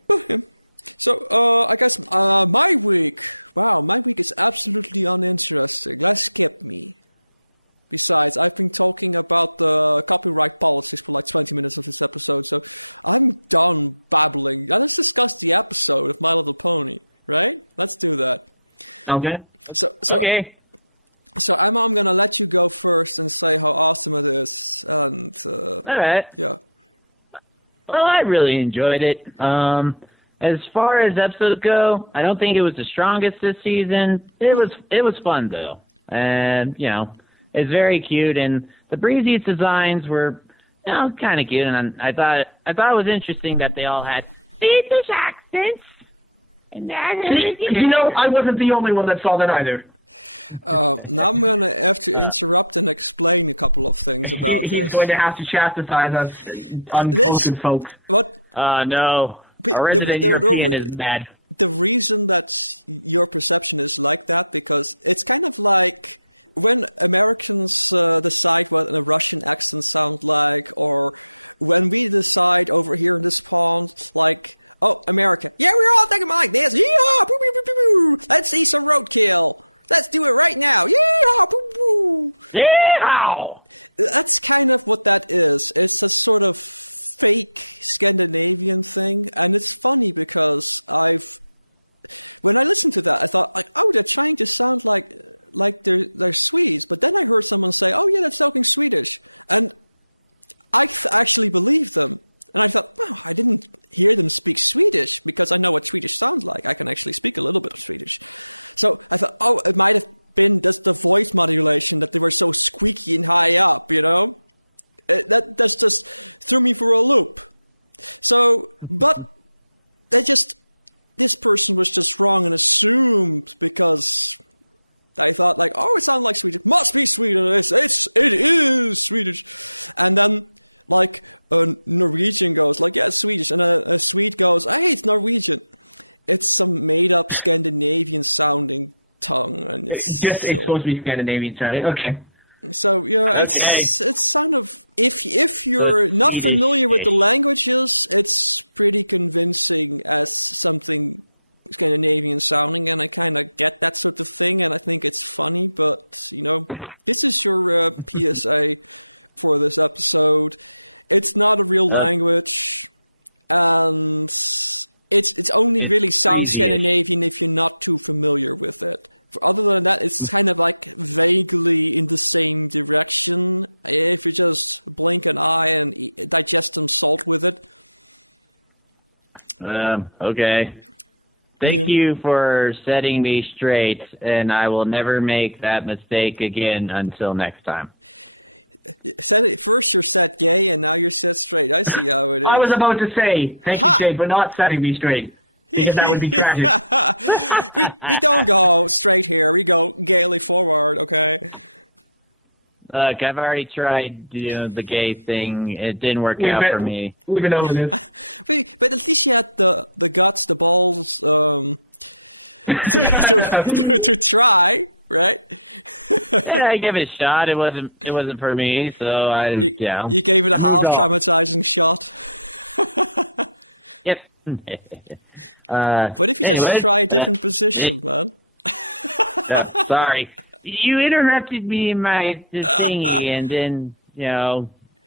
So, I guess, my week. Wow, my week is absolutely uninteresting. Let's skip me. Besides, I've been talking about the copyright politics for 20 minutes of this episode, so I'm done babbling. Now let's discuss the episode of My Little Pony, right? Let's do that. Okay. Okay. So Emma, I'm gonna let you go first and say how awesome it is, and all right. Yeah. Well, I really enjoyed it. As far as episodes go, I don't think it was the strongest this season. It was fun though, and it's very cute, and the Breezies designs were kind of cute, and I thought it was interesting that they all had Swedish accents. And I wasn't the only one that saw that either. Now I'm going to have to interrupt and explain a couple of things about this. He's going to have to chastise us uncultured folks. What? No. Our resident European is mad. The reason that your perception is like that, because it's kind of like when Americans decide what a Russian accent sounds like, or when we decide over here in this pond, like, oh, America, yeah, we're all thinking like this. Yeehaw! Boo, boo, boo, boo, boo. Let's see some roadkill. Let's do it right now. Yeehaw! Boo, boo. Yeehaw! That's kind of what that is. It's a sort of fake Scandinavian thing, and it's funny because when I listened to that, I thought, like, oh, they're trying to sound like they're Swedes, but then I heard someone say, oh yeah, they're talking Swedish, and I actually believed them. And I thought, wow, I didn't hear them speak Swedish because I know what Swedish sounds like. I can actually speak a little bit of Swedish. So I thought, oh, it might have been just the voice modulation that they were so squeaky and high up, That just threw me for a loop. So, but this person was just wrong and assumed because they thought like, oh, it sounds like Swedish, must be Swedish, it is Swedish. And then like a Norwegian goes like, yeah, it's Swedish, and a Swede goes, hey, it's Norwegian. It's some made up Scandinavian sounding tongue, and it's supposed to be Scandinavian sounding. Okay. So yeah, it's kind of if you're not familiar with the languages, it's pretty convincing as something Scandinavian sounding, and I kind of get that sort of thing, and I think it's funny. But you know, this is your PSA for this episode. It's not a real language, and it's only really sounds Scandinavian if you're not too familiar with it. Other than that, it's kind of like vaguely in the same direction. If you just blink an eye and digest some salt with it. Okay. Thank you for setting me straight, and I will never make that mistake again until next time. First you're set gay, and now you're set straight. I see how it is. I was about to say, thank you, Jake, for not setting me straight. Because that would be tragic. we don't go straight here. We go gaily forward, okay? Look, I've already tried the gay thing. It didn't work out for me. We've been over this. But at least you had the guts, the balls to try, right? Yeah, I gave it a shot. It wasn't for me, so You gave it a half traumatizing shot. Yep. What if you just try a different position, man? Sorry. You interrupted me in my thingy, and then,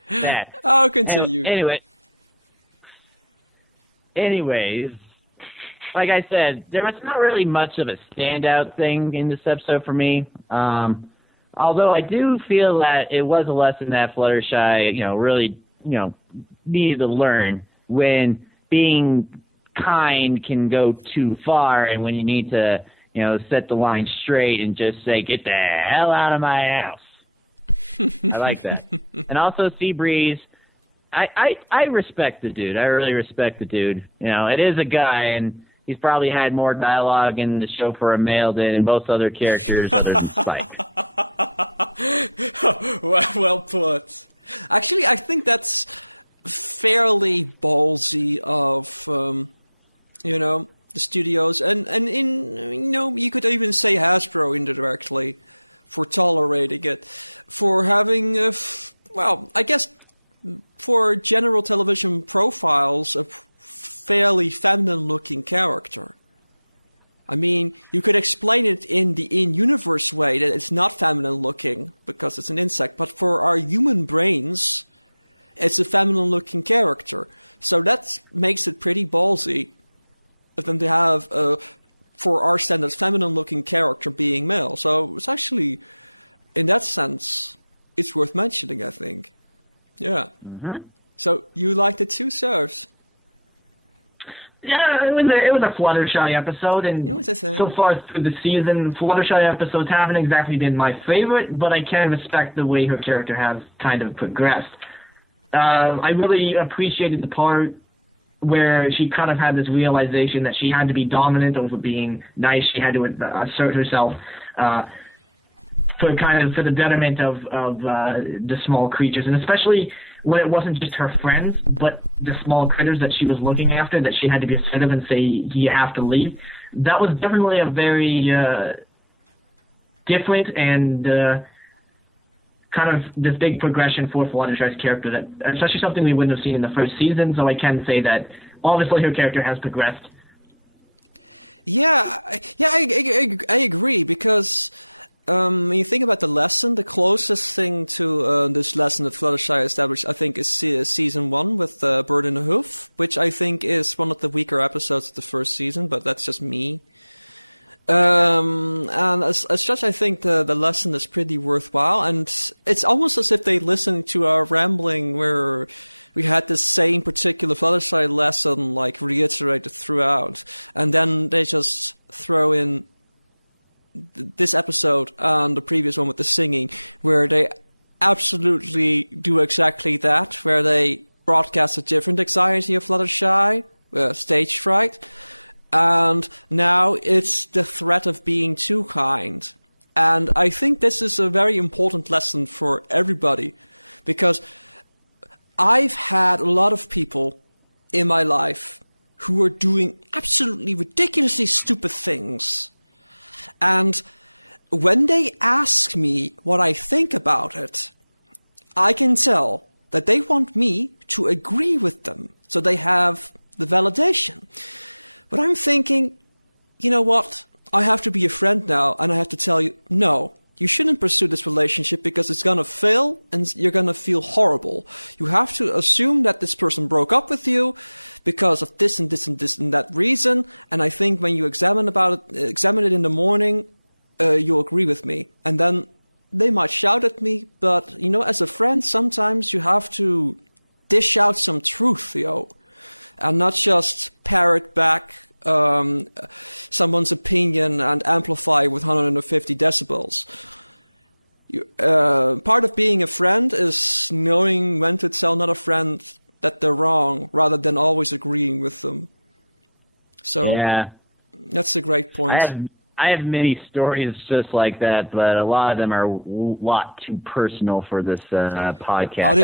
that. I'll continue. Anyways, like I said, there was not really much of a standout thing in this episode for me. Although I do feel that it was a lesson that Fluttershy, really, needed to learn when being kind can go too far, and when you need to, set the line straight and just say, get the hell out of my house. I like that. And also Seabreeze, I respect the dude. I really respect the dude. It is a guy, and he's probably had more dialogue in the show for a male than in most other characters other than Spike. Well put. Actually, I think that's fairly ballsy of the studios, and you could even say Hasbro indirectly for tolerating it, for having I guess for general television profiles a fairly feminine looking character. I mean, you could explain it in the in-universe way that it's not feminine looking because it's an insect, but for our human brains, it's a feminine-looking character. So that makes it pretty ballsy of them to have, for our standards, feminine-looking character being male. So it's actually, in that sense, it's worth mentioning, I think. Yeah. Mm-hmm. So you liked it too, Sarf? Yeah, it was a Fluttershy episode, and so far through the season, Fluttershy episodes haven't exactly been my favorite, but I can respect the way her character has kind of progressed. I really appreciated the part where she kind of had this realization that she had to be dominant over being nice. She had to assert herself for the betterment of the small creatures, and especially when it wasn't just her friends, but the small critters that she was looking after, that she had to be assertive and say, you have to leave. That was definitely a very different and kind of this big progression for Fluttershy's character, that especially something we wouldn't have seen in the first season, so I can say that obviously her character has progressed. Yeah, I agree, because when you think about the lesson, the closest thing to this lesson that Fluttershy established, I think, is season 1 with Bird in the Hoof, which I think is one of the weaker episodes of the first season, but that's just me. And as such, I think the lesson is pretty worthwhile, and it's almost as if they listened to our rambling where we had the same particular Fluttershy lesson, like, reiterated throughout, and then they just throw in this episode and the previous one with the singing, where they absolutely do exactly that, where they broadcast a different anxiety of Fluttershy, stage fright. And now it's the threat of being too kind. And I think this is a very important lesson for everybody, because I've had a lot of people in my life who are doing absolutely ridiculously stupid things. And when they ask me what I think about it, I can tell that they want me to agree with them, so they have the validation. But I'm thinking, you know what? I have to be a friend now, and I have to tell you, no, you shouldn't pursue this relationship because it's going to fail and you're going to feel horrible. You have to assume that this person broke up with you because of this and this and this and that reason. And I think when you examine it in the morning, you'll agree with me. And then they might shout at me, but, you know, as a friend, sometimes you have to dish out some truth, and not just parrot back someone's opinion and amplify with 150 decibels. Part of being a friend is knowing when to tell another friend that they're wrong, rather than always agreeing with them. So yeah, that's a great point. I have many stories just like that, but a lot of them are a lot too personal for this podcast. Are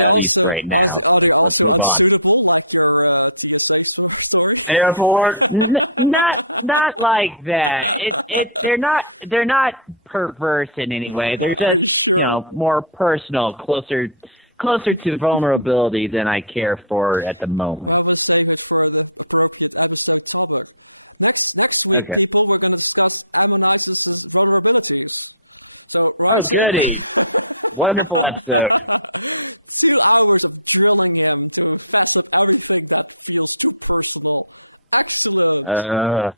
they also unsuitable, like your TSA story? Airport? Not like that. They're not perverse in any way. They're just more personal, closer to vulnerability than I care for at the moment. Well, we'll save it for the appropriate episode topic. Next week, okay. People, we're going to discuss Ammonitis' vulnerabilities. So, right, goody. Wonderful episode. 2 hours of drilling him to fess up everything that feels too personal. Excellent. Another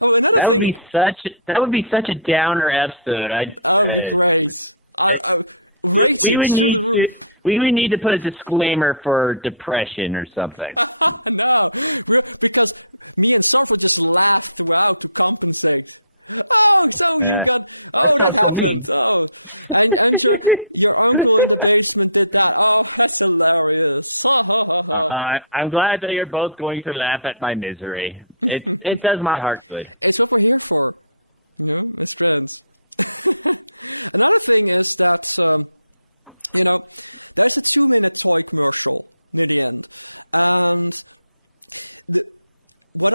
thing. That would be such a downer episode. That would be great. Ratings through the roof. We would need to put a disclaimer for depression or something. No, because me and Sarf would just laugh throughout to compensate. Oh, so you got... Oh, that happened. Oh, and your uncle in the basement did that. Oh, that's hilarious. I'm glad that you're both going to laugh at my misery. It does my heart good. It's what we're here for, as friends. Another thing is that, there's a 2-minute toy commercial near the end. And what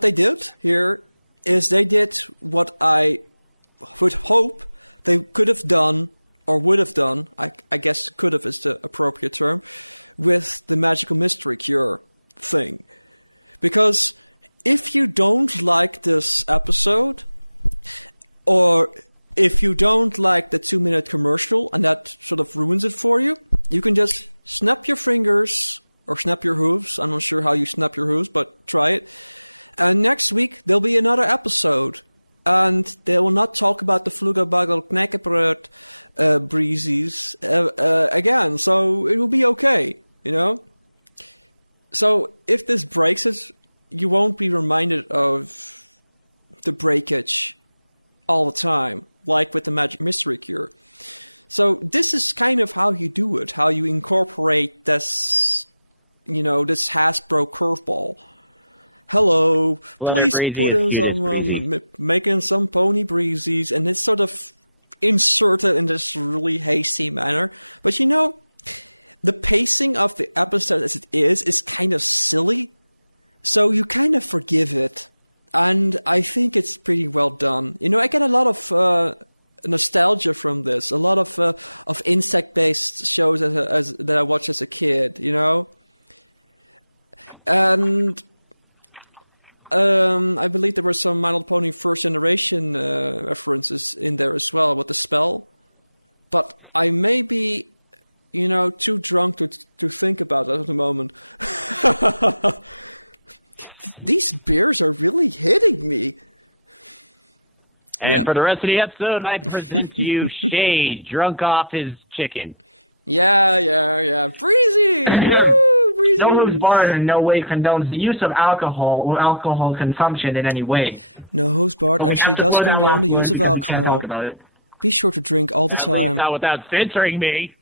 they did here is they did what I would hope they could have done or would have done. I guess could have is the appropriate term, with the magical mystery cure thing. Because if you don't like this episode, or if you don't like the 2-minute commercial and that sort of ruins it for you, you can just snap your fingers or snap your hooves. I'm not sure how you snap your hooves, but try it. And next week, there'll be another episode. And they will not talk about the Flugerbagel Knäckebrot Breezies again. So it will be okay, So if this breaks it, you won't be reminded of the breakage all the time, like with the Magic Mystery Cure. So this is kind of how you do it, how you incorporate this, this Hasbro curveball. Hello, please put in some, making some pony breezies, and it's sort of inserted in this really hasty manner. But the pacing of the episode as it is kind of silly, so you kind of forgive it. And I think it's pretty well done. I get a lot of nostalgia from this. A lot of insect-based shows that I watched as a kid. And I believe there were some My Little Pony First Generation references in there as well with the spell. But I may be, too drunk to think about that at the moment. These beers are really hitting me. And for the rest of the episode, I present to you Shade, drunk off his chicken. Yeah. Breezy! Woo, Breezy! No Who's Barred in no way condones the use of alcohol or alcohol consumption in any way. No Who's Barred actually does condone the use of alcohol. Be sure to drink all the time. At least not without censoring me.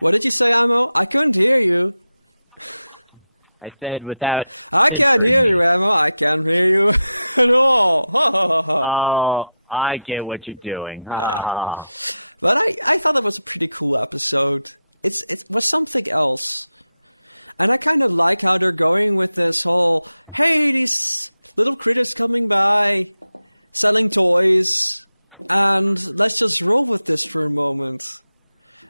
What did you say, Amo? I couldn't hear you. I said without... I can't hear you, Emma. I can't hear you at all. Oh, I get what you're doing. But I thought it was a pretty cool episode. It was something else. And I kind of like how they're going with this whole, hey, these little critters coming by, selling toys, and let's just roll with this for a moment.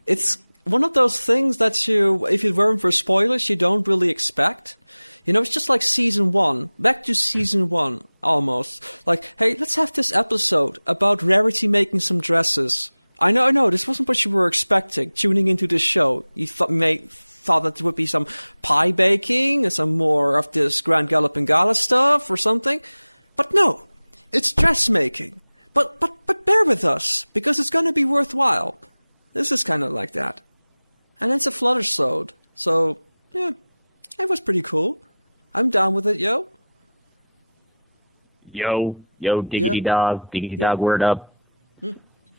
It's one of those things that you, if it weren't for spoilers, you don't really expect. You know, it's just like season 1. Back to season 1, almost. Like, hey, let's have this episode about Rarity making some dresses. I know, this wasn't what you were expecting, tuning into this show. You thought that there would be some pie baking, and some more of this Grand Gallop and Gala stuff, or something. But no, it's dressmaking. But bear with us, because it's gonna be worthwhile. This is kind of like that. And it's a Fluttersode. So, yeah, it was pretty cool. I'm down with it, yo. Yo, diggity dog, word up.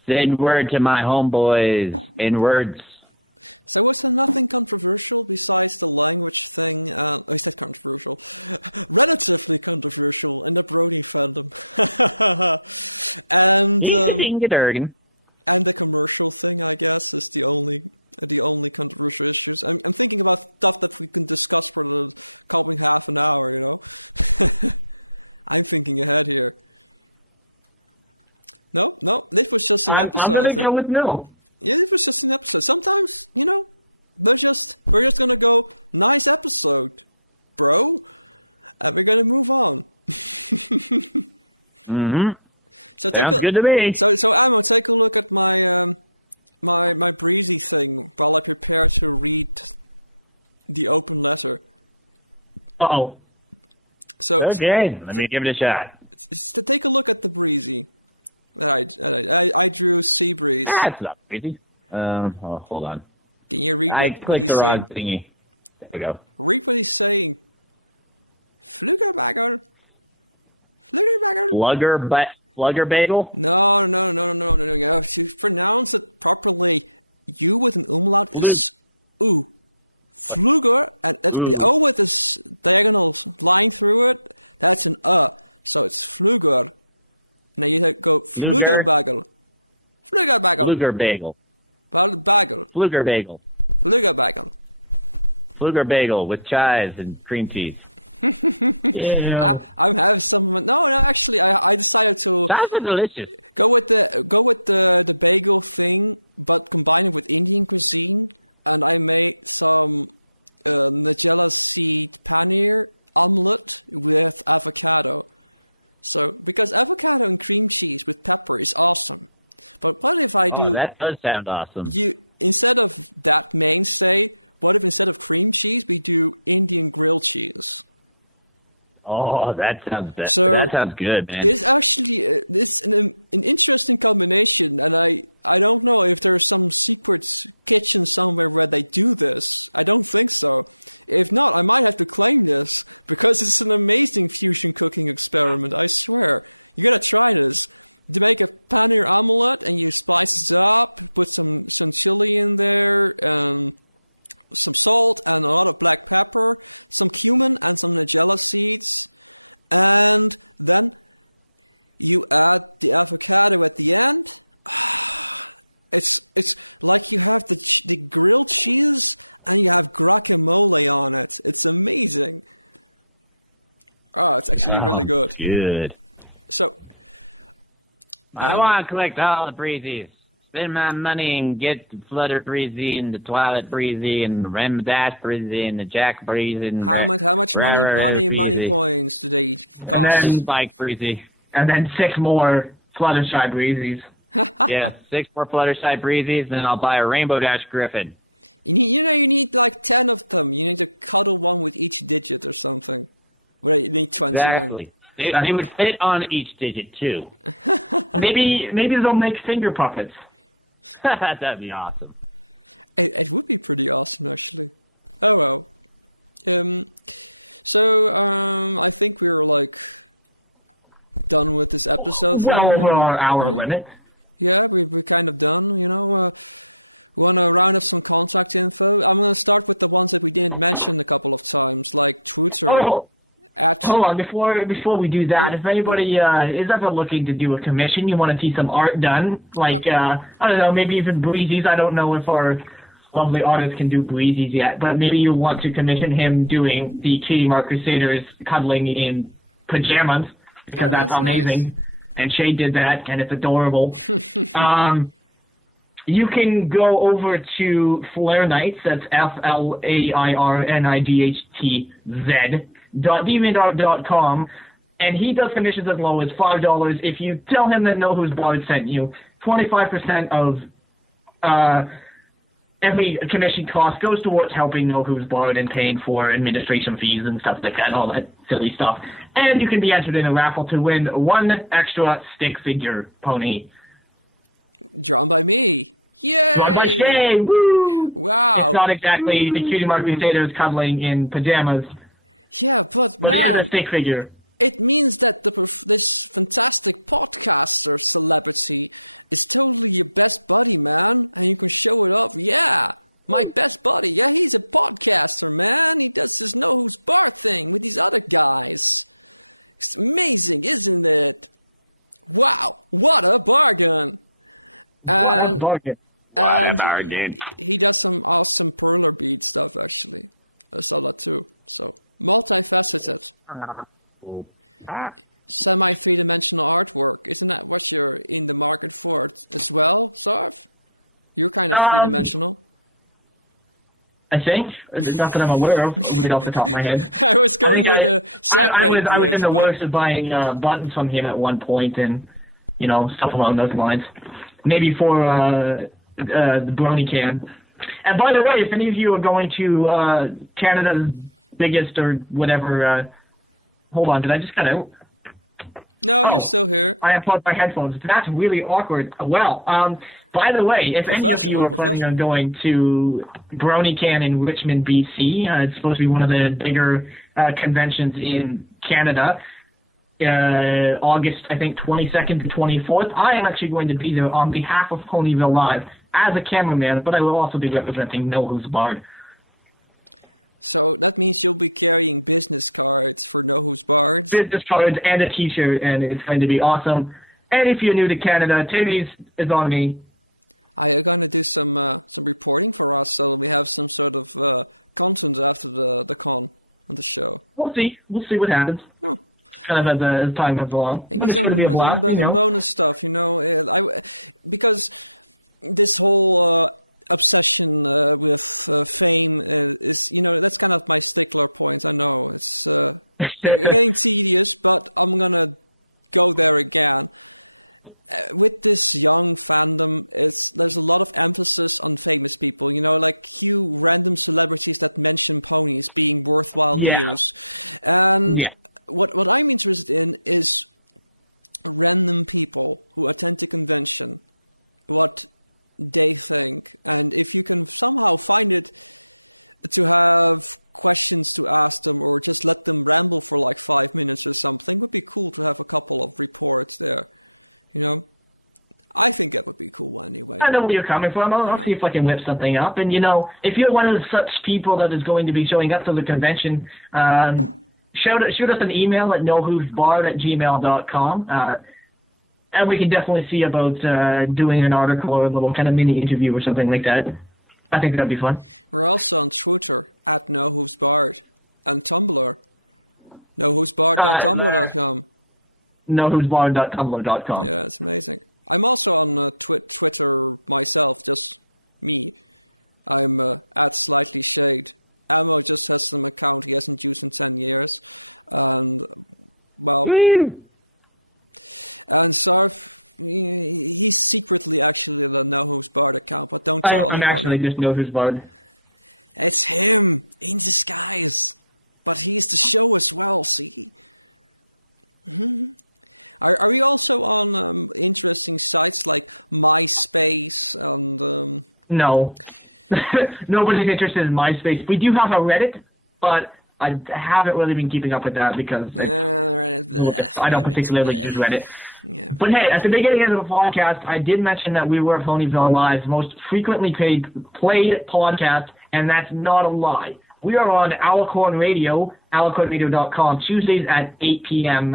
Send word to my homeboys in words. So was there nothing controversial besides the language thing? I said controversial. Relatively controversial in the Brody fandom. And the commercial thing, I guess, is the only controversial issues. I'm thinking about stuff that we can discuss for the coming half an hour, you know? I'm thinking ahead here. No, this was just an episode. I'm gonna go with no. Yeah, it was just an episode. Sometimes, you know, we're just gonna go, nice episode, bro, and we're gonna move on. Mm-hmm. So sounds good to me. So Ammo, take a look at my my breezy thing while I prepare to read the open letter. Uh-oh. So okay, let me give it a shot. To take a look at the breezy. I drew sea breeze. That's not breezy. Hold on. Can you read I what clicked he's the saying? wrong thingy. There we go. Read what he's saying. Fluggerbagel. Flugger bagel? No. You have to pronounce it properly. U with an umlaut is oo. Flugger, and the O with this diagonal line through it, that's an so it's Flugger. Now you go Fluggerbagel. Fluggerbagel. Flugger bagel. Bagel. Flugger bagel. Fluggerbagel. Flugger bagel with chives and cream cheese. Yeah. I'm having some. No, actually, I decided to. Sounds delicious. Go with the bagel thing, but combine it with Indian cuisine, and I made some Nigella seed paneer omelet with avocado. So, because avocado and cream cheese with pepper is awesome. But what if I do... Oh, that does sound awesome. Instead of that mainstay, what if instead of cream cheese, we do Indian grilled cheese? Oh, that sounds good, man. It's actually it's an interesting combination, and I don't know if there's some secret kitchen somewhere where they do this. I don't think so. If not, I might have to claim this, because it's an amazing fusion cooking experiment, I swear. You gotta try this. You make a paneer omelette, and you spice it up, put some chili in there, some salt, and a lot of black pepper, some cumin, and some Nigella seeds. And then you add the avocado at the end. It's like you have the grilled cheese and you have guacamole on it. It's amazing. Oh, it's actually really good. Good. So, I want to collect all the breezies. Spend my money and get the Flutter Breezy and the Twilight Breezy and the Rem Dash Breezy and the Jack Breezy and how much money points do they cost? And then Spike Breezy. And then 6 more Fluttershy Breezies. Yeah, 6 more Fluttershy Breezies, then I'll buy a Rainbow Dash Griffin. You need like 10 of them. You need to cuddle one with each digit or something. Well, you need 20. Exactly. They would fit on each digit too. Maybe they'll make finger puppets. That'd be awesome. It would be pretty awesome, actually. Oh well. So I think we're like done with this episode. Well over our hour limit. Yeah, we're kind of done. You know, Want to round up some contact info? I'm going to start with the ones that we didn't mention a couple of times, like Twitter. Hold on, before we do that, if anybody is ever looking to do a commission, you want to see some art done, like, I don't know, maybe even Breezies. I don't know if our lovely artist can do Breezies yet, but maybe you want to commission him doing the Cutie Mark Crusaders cuddling in pajamas, because that's amazing. Nice. And Shay did that, and it's adorable. You can go over to Flare Nights, that's FLAIRNIGHTZ.deviantart.com, and he does commissions as low as $5. If you tell him that Know Who's Bard sent you, 25% of every commission cost goes towards helping Know Who's Bard and paying for administration fees and stuff like that, all that silly stuff. And you can be entered in a raffle to win one extra stick figure pony. Drawn by me. Yay! Drawn by Shay! Woo! Wow. It's not exactly the Cutie Mark Crusaders cuddling in pajamas. Yeah, but man, it is a stick figure. It means that this fantastic podcaster celebrity is totally your best buddy, man, and you can show it off. Yeah, my best buddy. Yeah, he's a podcaster, man. He does this Know Who's Bard thing with these other guys. It's amazing, isn't it? Wow, what a bargain! And he does some awesome perler bead stuff, actually. I saw that too. So, multifaceted. Semi-three-dimensional artwork. Isn't that what you're in the market for as well, Sarf? You're kind of three-dimensional. I think. Not that I'm aware of, get off the top of my head. I was going with a segue. I was in the works of buying buttons from him at one point and, stuff along those lines. Maybe for the Brony can. And by the way, if any of you are going to Canada's biggest or whatever, hold on, did I just cut out? No, you're still here. I unplugged my headphones. That's really awkward. Well, by the way, if any of you are planning on going to BronyCon in Richmond, BC, it's supposed to be one of the bigger conventions in Canada. August, I think, 22nd to 24th. I am actually going to be there on behalf of Ponyville Live as a cameraman, but I will also be representing Know Who's Bard. So that means you'll be carrying business cards for Know Who's Bards? Business cards and a t-shirt, and it's going to be awesome. And if you're new to Canada, Timmy's is on me. Are you going to do some reporting for us so we have some sort of content after the con on the show? We'll see. We'll see what happens. Huh. Kind of as time goes along. Maybe some bonus stuff, because this whole obsession with fame is, that's kind of my stickler point. I know it's getting tedious, but I'm gonna go there again. With this young fandom, there's a lot of emphasis on famous people, like random celebrities that mention ponies being worthwhile news. And what I'm interested in is random people who attend the convention, what they think, and if you can somehow find it to have questions to ask them or just let them ramble for like 5 minutes or something, would be cool to have a couple of reports there, I think that would be cool anyway. I know where you're coming from. I'll see if I can whip something up. And, if you're one of such people that is going to be showing up to the convention, shoot us an email at knowwhosbard@gmail.com, and we can definitely see about doing an article or a little kind of mini interview or something like that. I think that'd be fun. We're also on Twitter at knowwhosbard and Tumblr, knowwhosbard.tumblr.com. knowwhosbard.tumblr.com. Yeah, it's amazing. I'm also on Twitter myself, just me. I'm at Slightly Shade. Ammo just has some account he hasn't used in 10 years. And, and Sarf, he's secretly actually the Know Who's Bard account, but don't tell I'm actually just Know Who's Bard. It's him, in disguise. But he's the show as well, see? Mm-hmm. Are we also on interesting sites like MySpace and... No. Nobody's interested in MySpace. We do have a Reddit, but I haven't really been keeping up with that because I don't particularly use Reddit. Yeah. But hey, at the beginning of the podcast, I did mention that we were Ponyville Live's most frequently played podcast, and that's not a lie. We are on Alicorn Radio, alicornradio.com, Tuesdays at 8 p.m.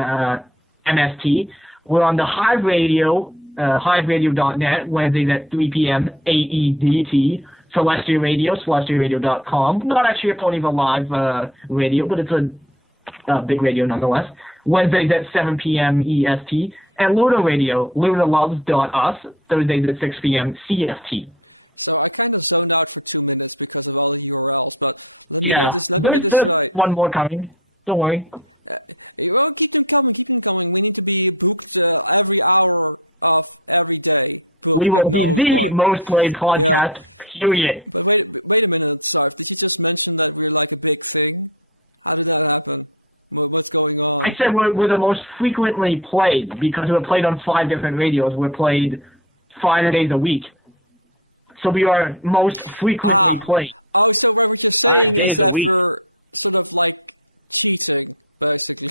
MST. We're on the Hive Radio, hiveradio.net, Wednesdays at 3 p.m. AEDT. Celestia Radio, celestiaradio.com. Not actually a Ponyville Live radio, but it's a big radio nonetheless. Wednesdays at 7 p.m. EST. And Luna Radio, lunaloves.us, Thursdays at 6 p.m. CST. So I kind of zoned out for 2 minutes because of all the URLs, but let me get this right. One more coming. Don't worry. Well, keep them coming. We need to be booked every hour of every day. We will be the most played podcast, period. But wait a minute, Sarf. Did you just mention that we're like a big thing? How did that happen? What's going on? I said we're the most frequently played because we're played on 5 different radios. We're played 5 days a week. So we are most frequently played. Oh, so what you're saying is that we're sort of like cheating, basically.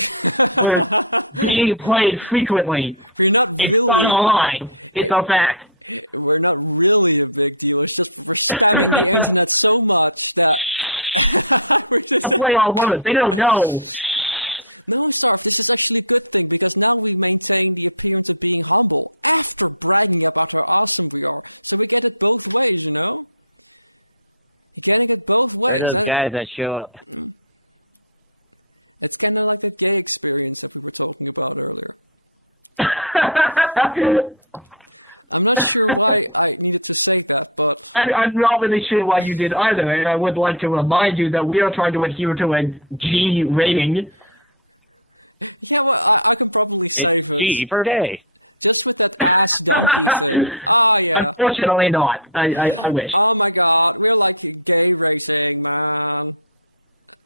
We're being played frequently. We're not it's really. It's not a lie. It's a fact. We're not really a big deal. It's just we're spamming the internet so much that we're just. I play all one. They don't know. No, Sarf, this is actually a good thing because now we maintain the appearance of being humble after bragging about how awesome we are. So we get it both ways, you know? You're getting it both ways. Those guys that show up. It's kind of like that gay experience that we were talking about earlier. I'm not sure why I needed to say that, but... I'm not really sure why you did either, and I would like to remind you that we are trying to adhere to a G rating. Yeah, well, I can probably save it. G per day. Just with that ass donkey thing. Oh, yeah. Unfortunately not. I wish. Oh, my God. We're like a gay rating, man.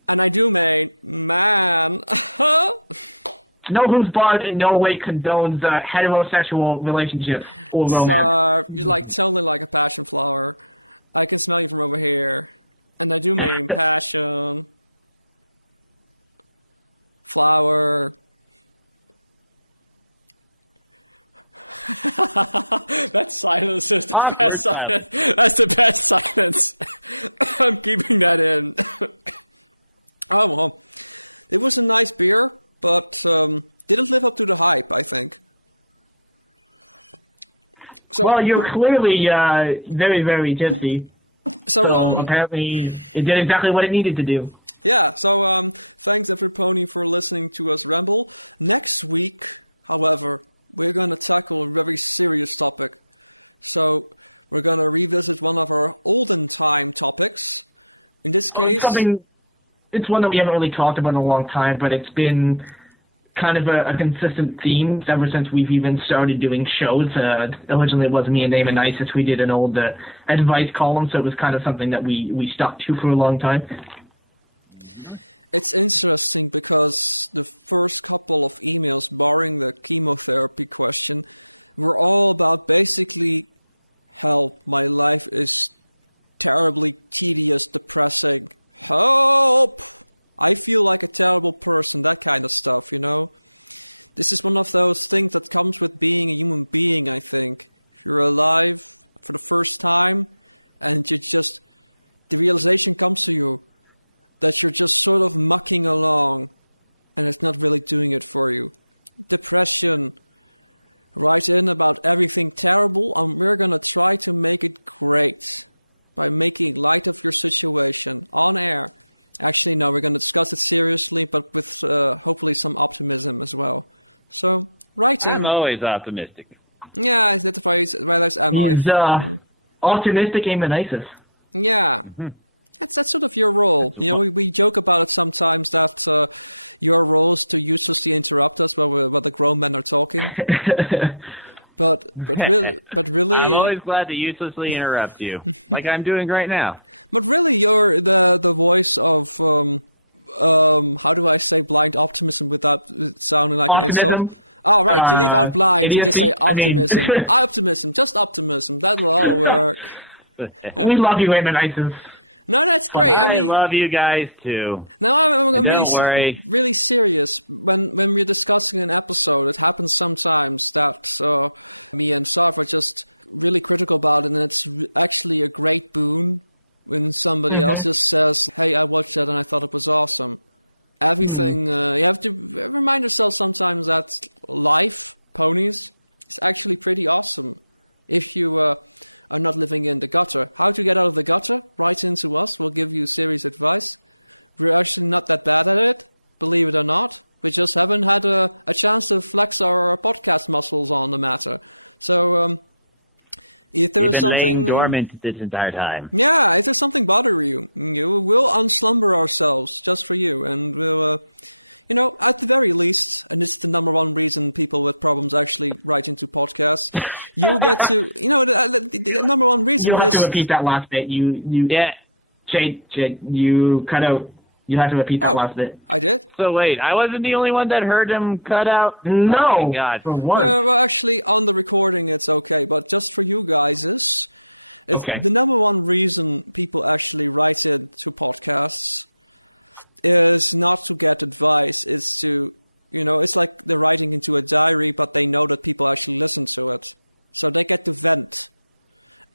And I do mean, man. No who's barred in no way condones heterosexual relationships or romance. You're like totally like a passion flower. I can smell you from over here. And I do mean passion. Flower. That silence is the best silence. That's the best silence. I'm keeping that in. Oh, well. It was a nice beer, but didn't live up to the hype, I think. So, well, you're clearly very, very tipsy. So apparently it did exactly what it needed to do. Yeah, so thanks everybody for listening to us ramble. Next week, however, we're going to tackle a very serious topic. So we're going to revisit one of our olden time topics. In this case... It's one that we haven't really talked about in a long time, but it's been kind of a consistent theme ever since we've even started doing shows. Originally it was me and Name Isis. We did an old advice column, so it was kind of something that we stuck to for a long time. It's interesting because the first couple of emails, barring the chemotherapy question, were all about basically, help, my life is terribly tedious, depressing. Help! I feel like a terrible person, that kind of stuff, you know? This is one of those things that comes with being a human being, I think. If you're alive for the first time, and you just... the realization comes to you that you're just sort of mucking along, and it's not really doing it for you. Depression. Write in about everything terrible, and we're gonna try to make it great. By making light of your situation on air. Actually, no, we're going to discuss it seriously, but with hopefully some optimism as well. So, write in. I'm always optimistic. Yeah, that's why there's ammo. He's optimistic Amonisis. Yeah. Mm-hmm. That's sort of your role. You know, we joke about it sometimes that your role is to uselessly interrupt us while the grown men are talking. But really, I'm always glad to uselessly interrupt you, like I'm doing right now. But really, you're the voice of how do I say blind optimism without sounding like optimism? an insult? Oh, right, you leave out blind and just say optimism. Optimism, just optimism. That'll all work. We love you, Amonisis. No, that's great. I mean, love you guys too. Now I'm Don't worry. really serious. When we're discussing an episode, it happens sometimes that me and Sarf are just really critical about it, and it's actually a great boon when somebody else just says, "Hey, I watched that and I thought it was awesome." Everything you have to remind yourself sometimes that life, ponies, is actually pretty awesome if you are not living in the gutter. How to get out of the gutter? Write into us. We'll give you serious advice. We're actually not that bad at it, believe it or not. We just haven't had a chance to flex our podcast muscles on the matter. So, if there is something laying dormant this entire time. Yeah, if there's something bothering you, we'll unslumber ourselves just for you, and we'll, at the very least, and it's the number one reason people with problems actually write into podcasts, you'll get to, the number one reason You'll have is... to repeat that last bit. Yeah. Jade, you cut out. You have to repeat that last bit. I did? So wait, I wasn't the only one that heard him cut out? No. Oh my God. For once. Well, actually, on the recording, it's okay, but just for you guys, it's Okay. the number one reason people actually write into podcasts is not to get advice, it's to, it's like they're writing into a diary, but they know that people actually listen to it. So they get to vent.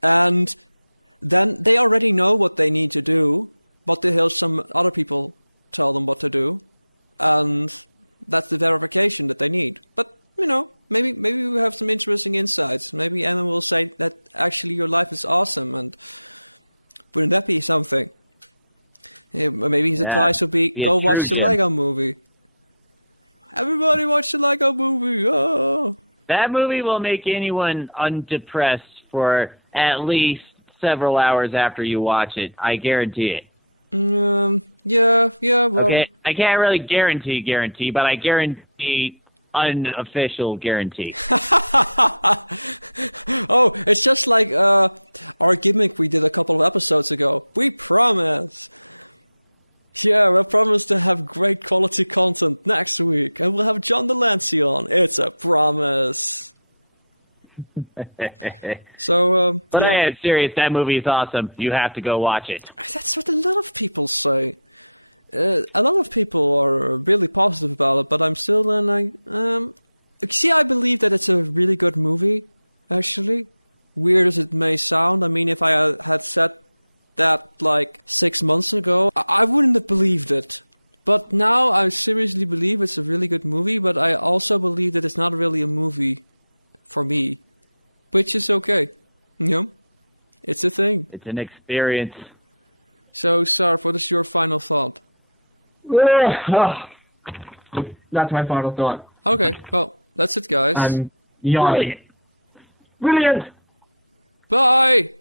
And then they already know what they need to do, but they hear some other people tell them what to do. And that's the verification that they need. But, maybe we have some interesting insights. Maybe Emma will say that actually your life is awesome, and wouldn't that be something? Yeah, maybe his advice would be, go watch the Lego movie. Everybody watch the Lego movie. Oh. That movie will make anyone undepressed for at least several hours after you watch it. I guarantee it. Yeah, well... Okay, I can't really guarantee, but I guarantee unofficial guarantee. Oh, it's just like our gimmick we did a couple of episodes ago. We promise. Yeah, we promise to have great quality content next week, and we'll have John Delancey on. It's a promise. So, but I am serious. That movie is awesome. You have to go watch it. That's what a lot of people say. A lot of people are really positive about it, but I'm still like, see, I believe that it's a really good movie, actually. Weird as it may sound. I mean, if I had said that like 6 months ago, I wouldn't have believed it. But now I seriously believe it's a really good movie, but I also believe that it's not really a movie for me, which is okay. It's a thing. It's an experience. So, Sarf, what is your final thought? That's my final thought. Okay, well, that's it, guys. I'm yawning. Brilliant! Bye!